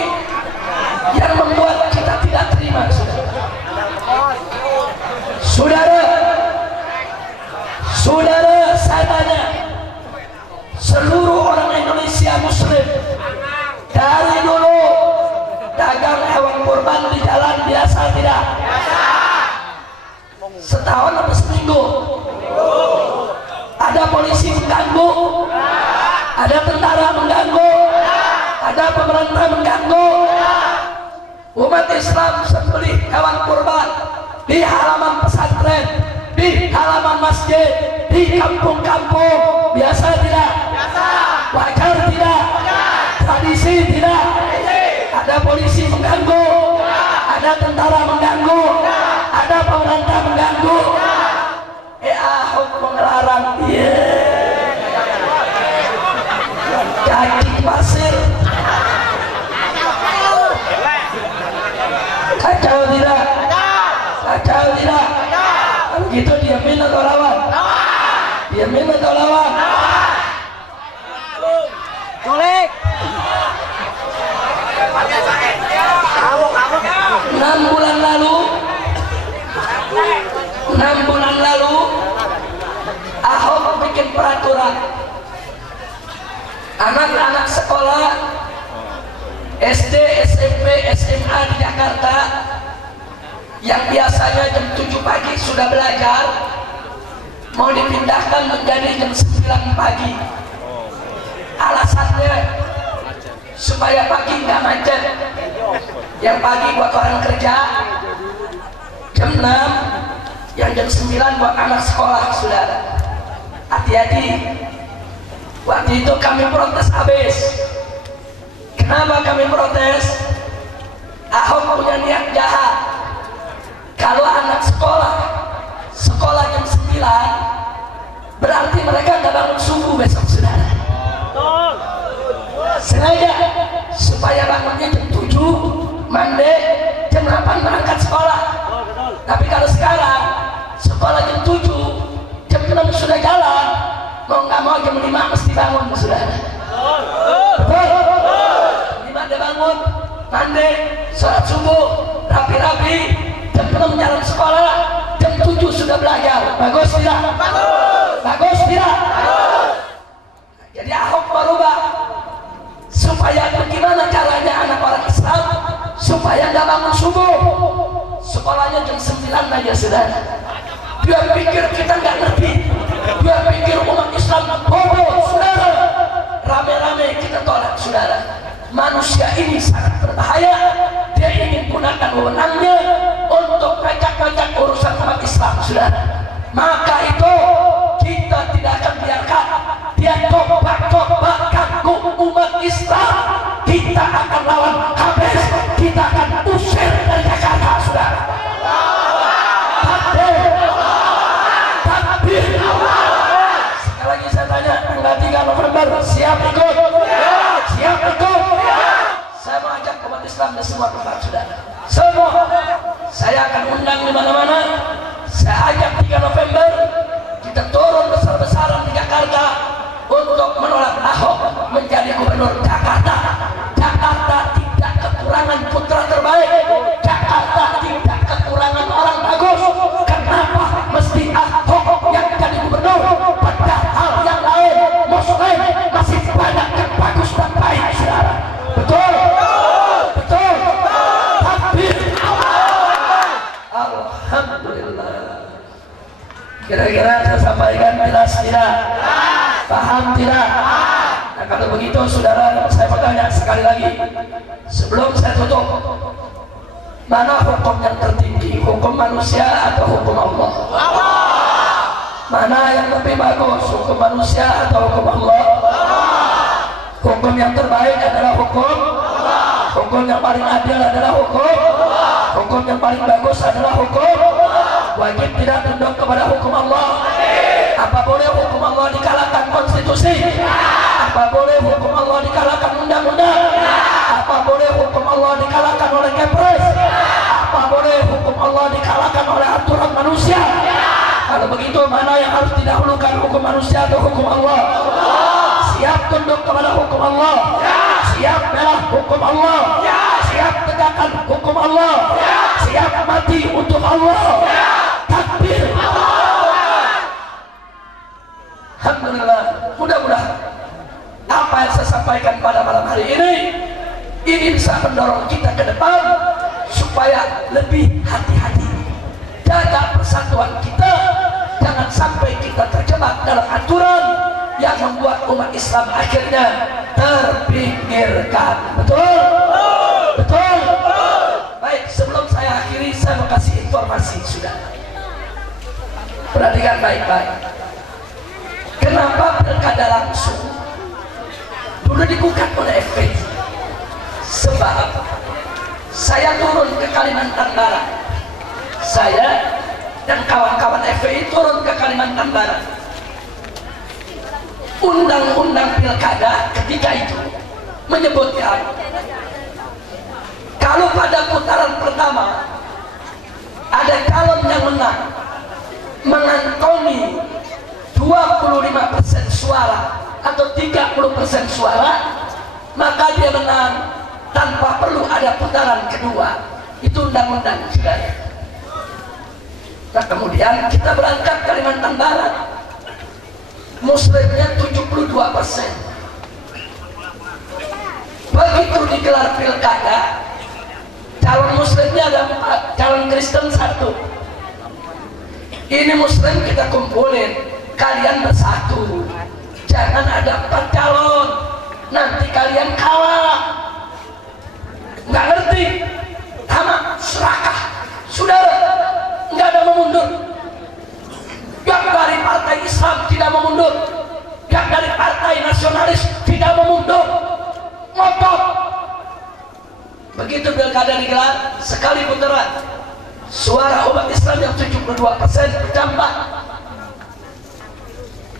yang membuat kita tidak terima, saudara. Saudara, saya tanya, seluruh orang Indonesia Muslim dari dulu dagang hewan kurban di jalan biasa tidak? Setahun atau seminggu? Ada polisi mengganggu, ada tentara mengganggu, ada pemerintah mengganggu. Umat Islam sembelih hewan kurban di halaman pesantren, di halaman masjid, di kampung-kampung, biasa tidak? Wajar tidak? Tradisi tidak? Ada polisi mengganggu, ada tentara mengganggu, ada pemerintah mengganggu. Ahok melarang dia. Kaki pasir. Kacau tidak? Kacau tidak? Kalau gitu diamin atau lawan? Diamin atau lawan? Colek. 6 bulan lalu Ahok bikin peraturan anak-anak sekolah SD, SMP, SMA di Jakarta yang biasanya jam 7 pagi sudah belajar mau dipindahkan menjadi jam 9 pagi. Alasannya supaya pagi nggak macet. Yang pagi buat orang kerja jam 6, yang jam 9 buat anak sekolah, saudara. Hati-hati. Waktu itu kami protes habis. Kenapa kami protes? Ahok punya niat jahat. Kalau anak sekolah jam 9, berarti mereka nggak bangun subuh besok, saudara. Sengaja supaya bangunnya jam 7, mandi, jam 8 berangkat sekolah. Tapi kalau sekarang sekolah jam 7, jam 6 sudah jalan, mau nggak mau jam 5 mesti bangun, saudara. Betul? 5 dia bangun, mandi, sholat subuh, rapi-rapi, jam 6 jalan sekolah, jam 7 sudah belajar. Bagus tidak? Bagus tidak? Jadi Ahok merubah supaya bagaimana caranya anak orang Islam supaya nggak bangun subuh, sekolahnya jam 9 aja, saudara. Dia pikir kita nggak ngerti, dia pikir umat Islam bodoh, saudara. Rame-rame kita tolak, saudara. Manusia ini sangat berbahaya. Dia ingin gunakan wewenangnya untuk ngacak-ngacak urusan umat Islam, saudara. Maka itu kita tidak akan biarkan dia coba-coba ganggu umat Islam. Kita akan lawan habis, kita akan usir dari Jakarta, saudara. Takbir. Sekali lagi saya tanya, tanggal 3 November siap ikut? Siap ikut? Saya mau ajak umat Islam di semua tempat, saudara. Semua saya akan undang di mana-mana. Saya ajak 3 November kita turun besar-besaran di Jakarta untuk menolak Ahok menjadi gubernur Jakarta. Jakarta tidak kekurangan putra terbaik. Jakarta tidak kekurangan orang bagus. Kenapa mesti Ahok yang jadi gubernur? Padahal yang lain, Muslim masih banyak yang bagus dan baik, saudara. Betul? Betul? Takbir. Alhamdulillah. Kira-kira saya sampaikan jelas tidak? Paham tidak? Nah, kalau begitu saudara, saya bertanya sekali lagi sebelum saya tutup, mana hukum yang tertinggi, hukum manusia atau hukum Allah? Mana yang lebih bagus, hukum manusia atau hukum Allah? Hukum yang terbaik adalah hukum yang paling adil adalah hukum yang paling bagus adalah hukum. Wajib tidak tunduk kepada hukum Allah. Apa boleh hukum Allah dikalahkan konstitusi? Apa boleh hukum Allah dikalahkan undang-undang? Apa boleh hukum Allah dikalahkan oleh Kepres? Apa boleh hukum Allah dikalahkan oleh aturan manusia? Kalau begitu, mana yang harus didahulukan, hukum manusia atau hukum Allah? Siap tunduk kepada hukum Allah? Siap bela hukum Allah? Siap tegakkan hukum Allah? Siap mati untuk Allah? Takbir. Alhamdulillah. Mudah-mudahan apa yang saya sampaikan pada malam hari ini bisa mendorong kita ke depan supaya lebih hati-hati, jaga persatuan kita, jangan sampai kita terjebak dalam aturan yang membuat umat Islam akhirnya terpinggirkan. Betul? Betul? Baik, sebelum saya akhiri, saya mau kasih informasi, sudah. Perhatikan baik-baik. Kenapa pilkada langsung dulu digugat oleh FPI? Sebab saya turun ke Kalimantan Barat, saya dan kawan-kawan FPI turun ke Kalimantan Barat. Undang-undang pilkada ketika itu menyebutkan kalau pada putaran pertama ada calon yang menang mengantongi 25% suara atau 30% suara, maka dia menang tanpa perlu ada putaran kedua. Itu undang-undang, saudara. Nah, kemudian kita berangkat ke Kalimantan Barat, Muslimnya 72%. Begitu digelar pilkada, calon Muslimnya ada 4, calon Kristen 1. Ini Muslim kita kumpulin, kalian bersatu, jangan ada 4 calon, nanti kalian kalah. Nggak ngerti, tamat, serakah, saudara, nggak ada mau mundur. Begitu pilkada digelar, sekali putaran, suara umat Islam yang 72% berdampak,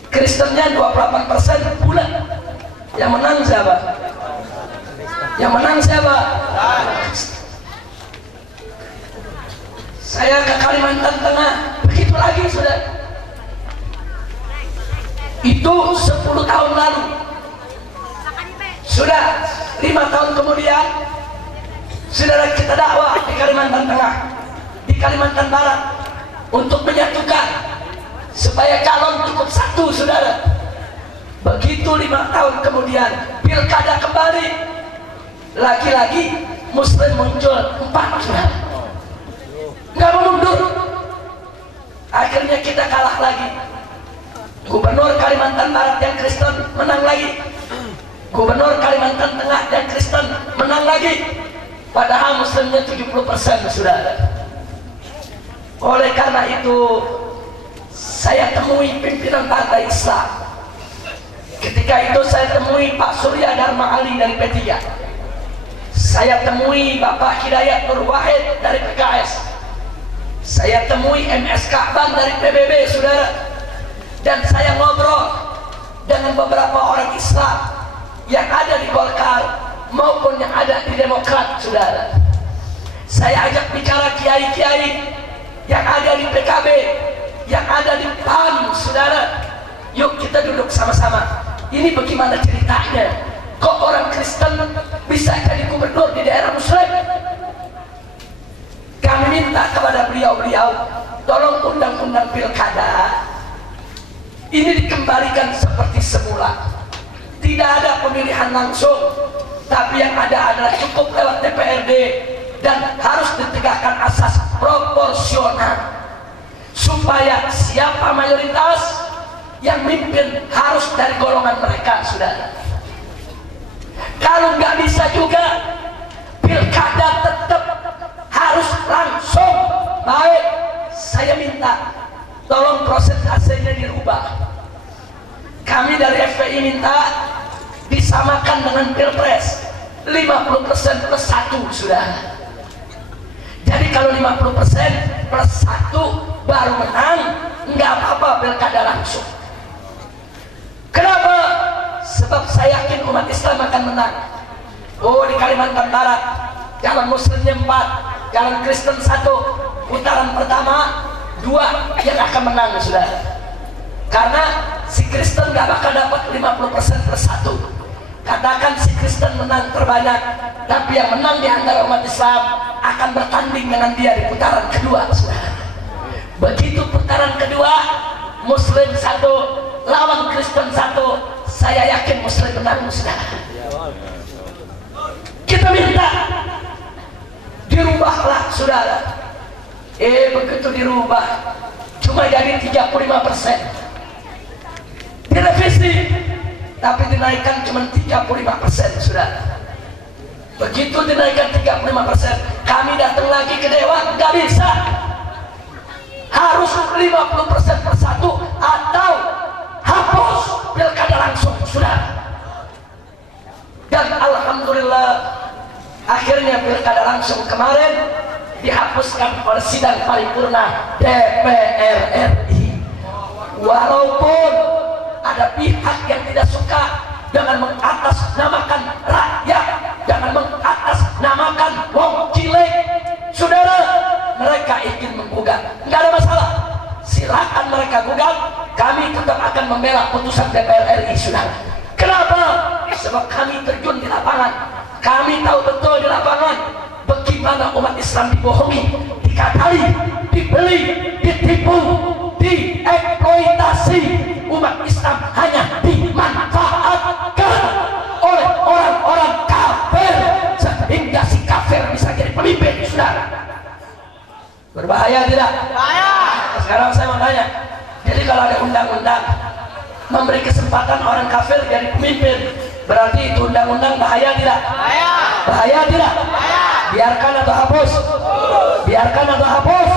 Kristennya 28% bulat. Yang menang siapa? Yang menang siapa? Saya ke Kalimantan Tengah, begitu lagi sudah. Itu 10 tahun lalu. Sudah 5 tahun kemudian, saudara, kita dakwah di Kalimantan Tengah, di Kalimantan Barat, untuk menyatukan supaya calon cukup satu, saudara. Begitu 5 tahun kemudian, pilkada kembali, lagi-lagi Muslim muncul 4, saudara. Nggak mau mundur. Akhirnya kita kalah lagi. Gubernur Kalimantan Barat yang Kristen menang lagi. Gubernur Kalimantan Tengah yang Kristen menang lagi. Padahal Muslimnya 70%, saudara. Oleh karena itu, saya temui pimpinan partai Islam. Ketika itu saya temui Pak Surya Dharma Ali dari P3. Saya temui Bapak Hidayat Nur Wahid dari PKS. Saya temui MS Ka'ban dari PBB, saudara. Dan saya ngobrol dengan beberapa orang Islam yang ada di Golkar maupun yang ada di Demokrat, saudara. Saya ajak bicara kiai-kiai yang ada di PKB, yang ada di PAN, saudara. Yuk kita duduk sama-sama. Ini bagaimana ceritanya? Kok orang Kristen bisa jadi gubernur di daerah Muslim? Kami minta kepada beliau-beliau, tolong undang-undang pilkada ini dikembalikan seperti semula. Tidak ada pemilihan langsung, tapi yang ada adalah cukup lewat DPRD, dan harus ditegakkan asas proporsional, supaya siapa mayoritas yang mimpin harus dari golongan mereka, saudara. Kalau nggak bisa juga, pilkada tetap harus langsung. Baik, saya minta tolong prosentasenya dirubah. Kami dari FPI minta disamakan dengan Pilpres, 50% plus 1, sudah. Jadi kalau 50% plus 1 baru menang, nggak apa-apa pilkada langsung. Kenapa? Sebab saya yakin umat Islam akan menang. Oh, di Kalimantan Barat calon Muslimnya 4, calon Kristen 1. Putaran pertama 2 yang akan menang, sudah. Karena si Kristen nggak bakal dapat 50% plus 1. Katakan si Kristen menang terbanyak, tapi yang menang di antara umat Islam akan bertanding dengan dia di putaran kedua, saudara. Begitu putaran kedua, Muslim 1 lawan Kristen 1, saya yakin Muslim menang, saudara. Kita minta dirubahlah, saudara. Begitu dirubah, cuma jadi 35%. Direvisi, tapi dinaikkan cuma 35%, saudara. Begitu dinaikkan 35%, kami datang lagi ke Dewan, nggak bisa. Harus 50% per 1 atau hapus pilkada langsung, saudara. Dan alhamdulillah, akhirnya pilkada langsung kemarin dihapuskan oleh sidang paripurna DPR RI. Walaupun ada pihak yang tidak suka dengan mengatasnamakan rakyat, jangan mengatasnamakan wong cilik, saudara. Mereka ingin menggugat, nggak ada masalah, silakan mereka gugat. Kami tetap akan membela putusan DPR RI, saudara. Kenapa? Sebab kami terjun di lapangan, kami tahu betul di lapangan bagaimana umat Islam dibohongi, dikatali, dibeli, ditipu, dieksploitasi. Umat Islam hanya dimanfaatkan oleh orang-orang kafir, sehingga si kafir bisa jadi pemimpin, saudara. Berbahaya tidak? Bahaya. Sekarang saya mau tanya, jadi kalau ada undang-undang memberi kesempatan orang kafir jadi pemimpin, berarti itu undang-undang bahaya tidak? Bahaya. Bahaya tidak? Bahaya. Biarkan atau hapus? Biarkan atau hapus?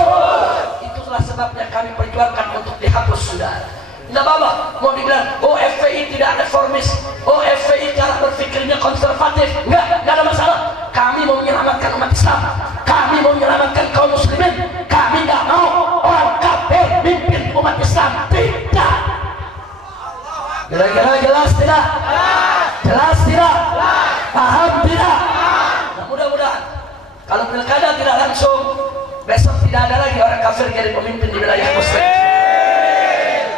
Itulah sebabnya kami perjuangkan untuk dihapus, saudara. Nggak apa-apa. Mau dibilang, oh FPI tidak reformis, oh FPI cara berpikirnya konservatif. Nggak ada masalah. Kami mau menyelamatkan umat Islam. Kami mau menyelamatkan kaum muslimin. Kami nggak mau orang kafir mimpin umat Islam. Tidak. Kira-kira jelas tidak? Jelas tidak? Paham tidak? Nah, mudah-mudahan kalau pilkada tidak langsung, besok tidak ada lagi orang kafir jadi pemimpin di wilayah muslim.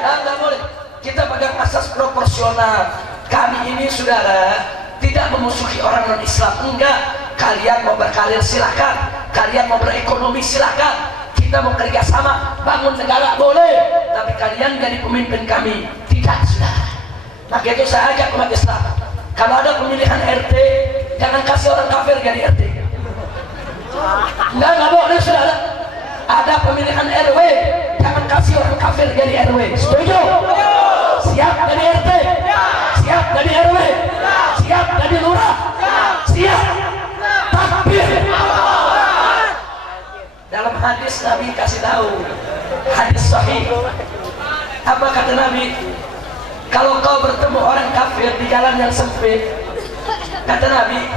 Nggak boleh. Kita pegang asas proporsional. Kami ini saudara tidak memusuhi orang non Islam. Enggak. Kalian mau berkarir silakan. Kalian mau berekonomi silakan. Kita mau kerja sama bangun negara boleh. Tapi kalian jadi pemimpin kami tidak, saudara. Maka itu saya ajak umat Islam. Kalau ada pemilihan RT, jangan kasih orang kafir jadi RT. Enggak boleh, saudara. Ada pemilihan RW, jangan kasih orang kafir jadi RW. Setuju? Siap jadi RT? Siap jadi RW? Siap jadi lurah? Siap? Takbir! Dalam hadis Nabi kasih tahu, hadis sahih. Apa kata Nabi? Kalau kau bertemu orang kafir di jalan yang sempit, kata Nabi,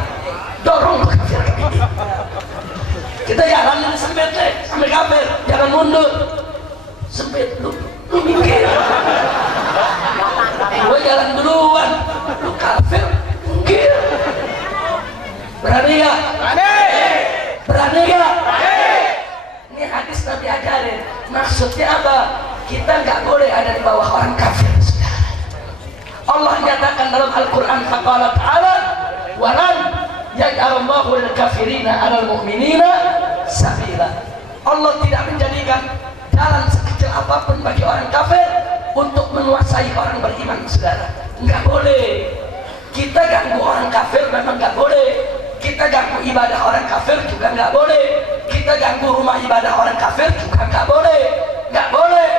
dorong kafir ke ini. Kita jalan yang sempit sampai kafir, jangan mundur. Sempit, lu minggir. Gue jalan duluan, lu kafir, minggir. Berani gak? Berani gak? Ini hadis Nabi ajarin. Maksudnya apa? Kita nggak boleh ada di bawah orang kafir. Allah nyatakan dalam Al-Quran, faqala ta'ala walan yaj'alallahu lil kafirina 'alal mu'minina sabila. Allah tidak menjadikan jalan sekecil apapun bagi orang kafir untuk menguasai orang beriman, saudara. Nggak boleh. Kita ganggu orang kafir memang nggak boleh. Kita ganggu ibadah orang kafir juga nggak boleh. Kita ganggu rumah ibadah orang kafir juga nggak boleh. Nggak boleh.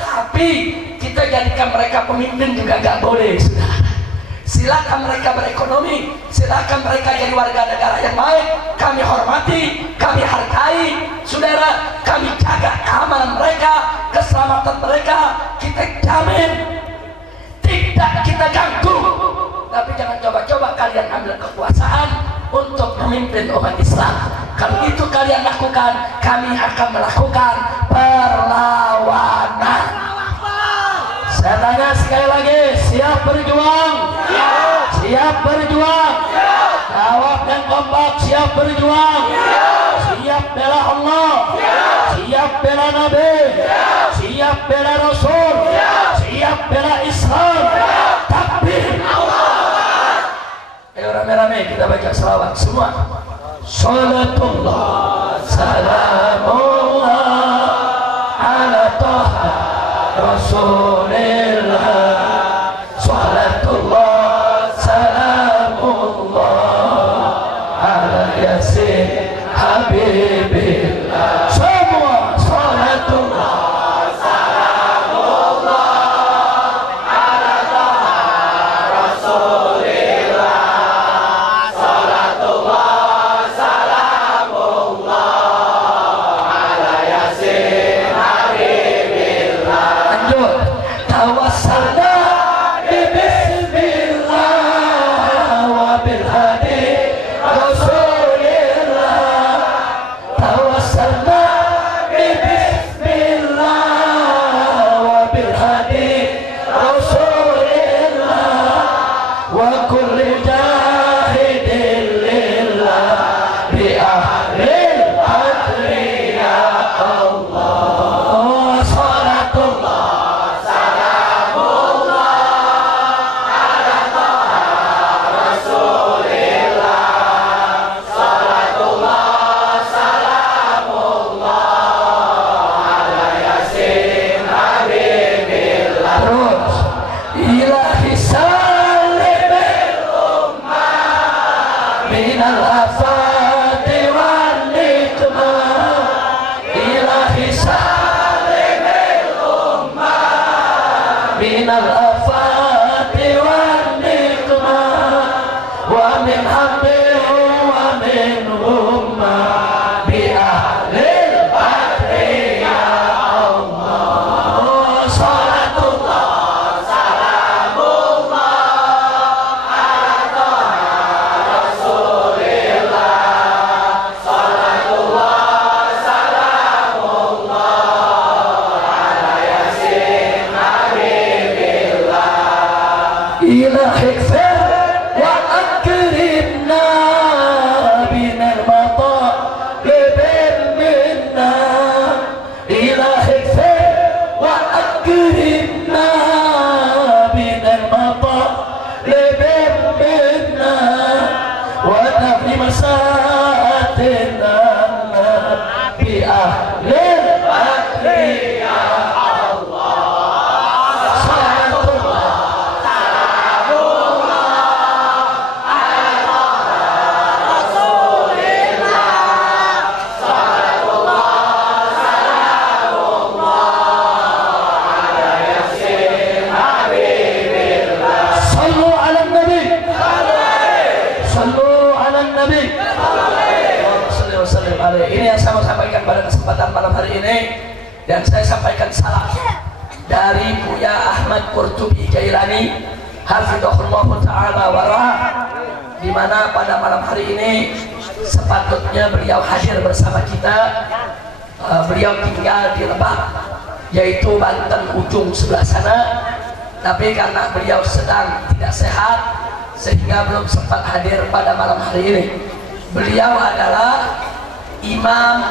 Tapi kita jadikan mereka pemimpin juga nggak boleh, saudara. Silakan mereka berekonomi, silakan mereka jadi warga negara yang baik. Kami hormati, kami hargai, saudara. Kami jaga keamanan mereka, keselamatan mereka. Kita jamin, tidak kita ganggu. Tapi jangan coba-coba kalian ambil kekuasaan untuk memimpin umat Islam. Kalau itu kalian lakukan, kami akan melakukan perlawanan. Saya tanya sekali lagi, siap berjuang? Siap berjuang? Jawab dan kompak, siap berjuang? Siap bela Allah? Siap bela Nabi? Siap bela Rasul? Siap bela Islam? Takbir! Ayo rame-rame kita baca selawat semua. Salatullah salamullah ala Taha Rasulillah. Salatullah salamullah ala Yasin Habibillah. Semua salatullah salamullah ala Taha Rasulillah. Salatullah salamullah ala Yasin Habibillah. Lanjut. Tawassalna bismillah wa bil hadi Rasulillah. Tawassalna bismillah wa bil hadi Rasulillah wa kulli jahidin lillah bi ahlil adri ya Allah. Salatullah ilahi salimil ummah minal afati wal nikmah. Ilahi salimil ummah minal afati wal nikmah wa min hamdin wa min ummah bi ahlil badri ya Allah. Salatullah إلهي اغفر وأكرمنا من المطالب منا إلهي اغفر وأكرمنا من المطالب منا ونفي مساعتنا بأهل الأكل يا الله صلاة الله سلام الله على رسول الله صلاة الله سلام الله على ياسين حبيب الله صلوا على النبي صلوا على النبي. Ini yang saya mau sampaikan pada kesempatan malam hari ini, dan saya sampaikan salam dari Buya Ahmad Qurtubi Jailani hafizahullah ta'ala warah, di mana pada malam hari ini sepatutnya beliau hadir bersama kita. Beliau tinggal di Lebak, yaitu Banten ujung sebelah sana, tapi karena beliau sedang tidak sehat sehingga belum sempat hadir pada malam hari ini. Beliau adalah Imam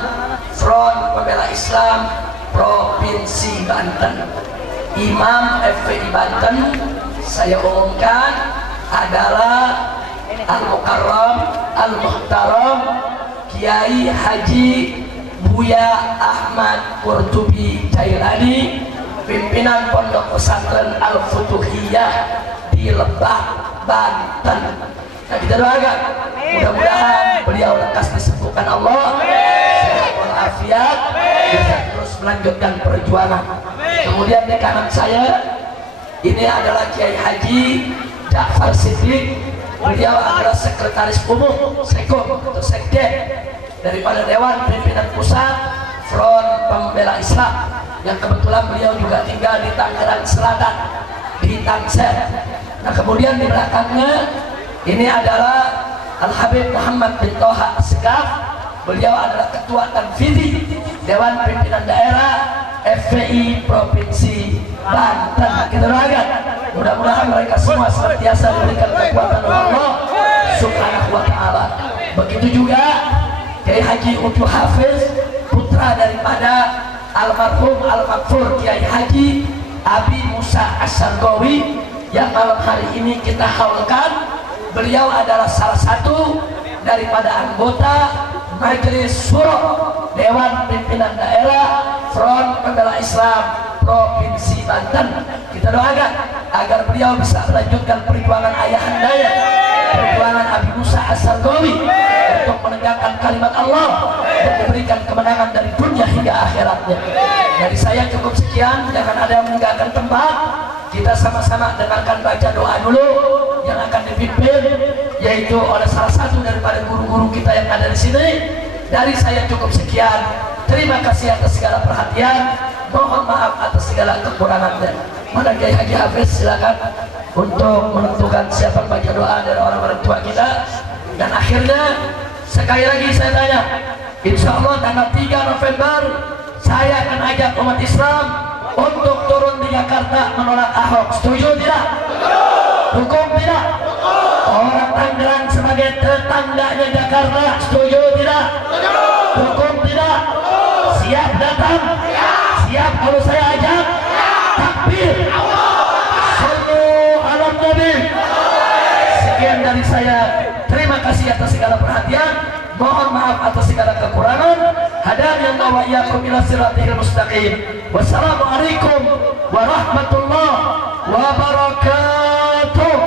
Front Pembela Islam Provinsi Banten. Imam FPI Banten, saya umumkan, adalah Al-Mukarram Al-Muhtaram Kiai Haji Buya Ahmad Qurtubi Jailani, pimpinan Pondok Pesantren Al-Futuhiyah di Lebak, Banten. Nah, kita doakan mudah-mudahan beliau lekas disembuhkan Allah, sehat walafiat, bisa terus melanjutkan perjuangan. Kemudian di kanan saya ini adalah Kiai Haji Ja'far Siddiq. Beliau adalah sekretaris umum Sekom atau Sekjen daripada Dewan Pimpinan Pusat Front Pembela Islam, yang kebetulan beliau juga tinggal di Tangerang Selatan, di Tangsel. Nah, kemudian di belakangnya ini adalah Al-Habib Muhammad bin Toha Segaf. Beliau adalah Ketua Tanfidhi Dewan Pimpinan Daerah FPI Provinsi Banten. Kita doakan mudah-mudahan mereka semua senantiasa diberikan kekuatan oleh Allah Subhanahu wa ta'ala. Begitu juga Kiai Haji Utu Hafiz, putra daripada almarhum Al-Makfur Kiai Haji Abi Musa As-Sargawi, yang malam hari ini kita haulkan. Beliau adalah salah satu daripada anggota Majelis Syuro Dewan Pimpinan Daerah Front Pembela Islam Provinsi Banten. Kita doakan agar beliau bisa melanjutkan perjuangan ayahandanya, perjuangan Abi Musa As-Sargawi, untuk menegakkan kalimat Allah dan diberikan kemenangan dari dunia hingga akhiratnya. Dari saya cukup sekian, jangan ada yang meninggalkan tempat. Kita sama-sama dengarkan baca doa dulu yang akan dipimpin, yaitu oleh salah satu daripada guru-guru kita yang ada di sini. Dari saya cukup sekian. Terima kasih atas segala perhatian. Mohon maaf atas segala kekurangannya. Mana Kiai Haji Hafiz, silakan untuk menentukan siapa baca doa dari orang-orang tua kita. Dan akhirnya sekali lagi saya tanya, insya Allah tanggal 3 November saya akan ajak umat Islam untuk turun di Jakarta menolak Ahok. Setuju tidak? Hukum tidak? Orang Tangerang sebagai tetangganya Jakarta, setuju tidak? Hukum tidak? Siap datang? Siap kalau saya ajak? Takbir! Sallu ala Nabi. Sekian dari saya. Terima kasih atas segala perhatian. Mohon maaf atas segala kekurangan. Hadana wa iyyakum ila siratal mustaqim. Wassalamualaikum warahmatullahi wabarakatuh.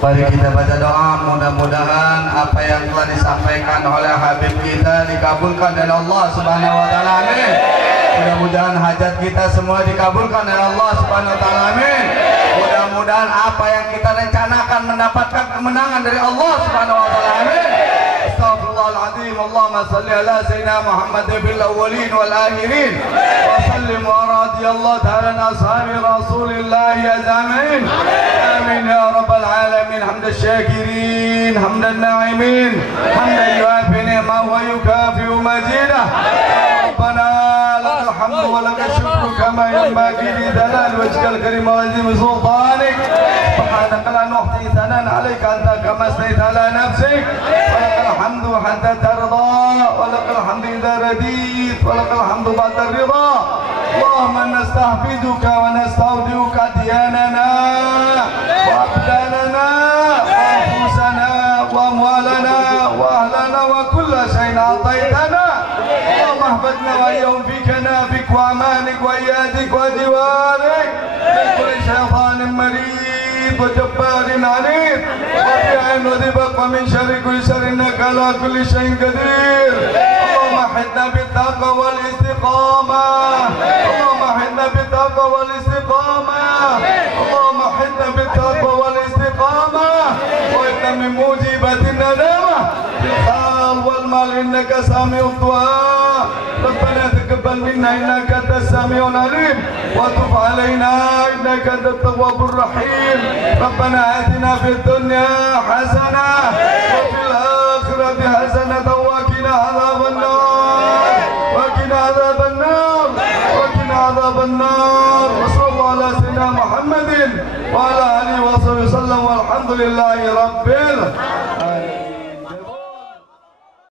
Mari kita baca doa, mudah-mudahan apa yang telah disampaikan oleh Habib kita dikabulkan oleh Allah Subhanahu wa taala. Amin. Mudah-mudahan hajat kita semua dikabulkan oleh Allah Subhanahu wa taala. Amin. Mudah-mudahan apa yang kita rencanakan mendapatkan kemenangan dari Allah Subhanahu wa taala. Amin. Astagfirullahaladzim. Allahumma salli ala sayyidina Muhammad fil awwalin wal akhirin wa sallim wa radiyallahu ta'ala an ashabi Rasulillah ya zamin. Amin ya rabbal alamin. Hamdan syakirin, hamdan na'imin, hamdan yuafi ni'mahu wa yukafi mazidah. Rabbana lakal hamdu ولك الشكر كما ينبغي لجلال وجهك الكريم وعظيم سلطانك. سبحانك لا نحصي ثناء عليك أنت كما أثنيت على نفسك. ولك الحمد حتى ترضى ولك الحمد إذا رضيت ولك الحمد بعد الرضا. اللهم نستحفظك ونستودعك دياننا وأبداننا وأنفسنا وأموالنا وأهلنا وكل شيء أعطيتنا. اللهم احفظنا وإياهم في كنافك وأمانك وإيادك وجوارك من كل شيطان مريض وجبار عنيد وفي وذبق ومن شر كل شر إنك على كل شيء قدير. اللهم احفظنا بالتقوى والاستقامة. اللهم احفظنا بالتقوى والاستقامة. اللهم احفظنا بالتقوى والاستقامة واحفظنا من موجبات الندامة في الحال والمال إنك سامع الدعاء. ربنا تقبل منا إنك أنت السميع العليم وتب علينا إنك أنت التواب الرحيم. ربنا آتنا في الدنيا حسنة وفي الآخرة حسنة وقنا عذاب النار وقنا عذاب النار وقنا عذاب النار. وصلى الله على سيدنا محمد وعلى آله وصحبه وسلم والحمد لله رب العالمين.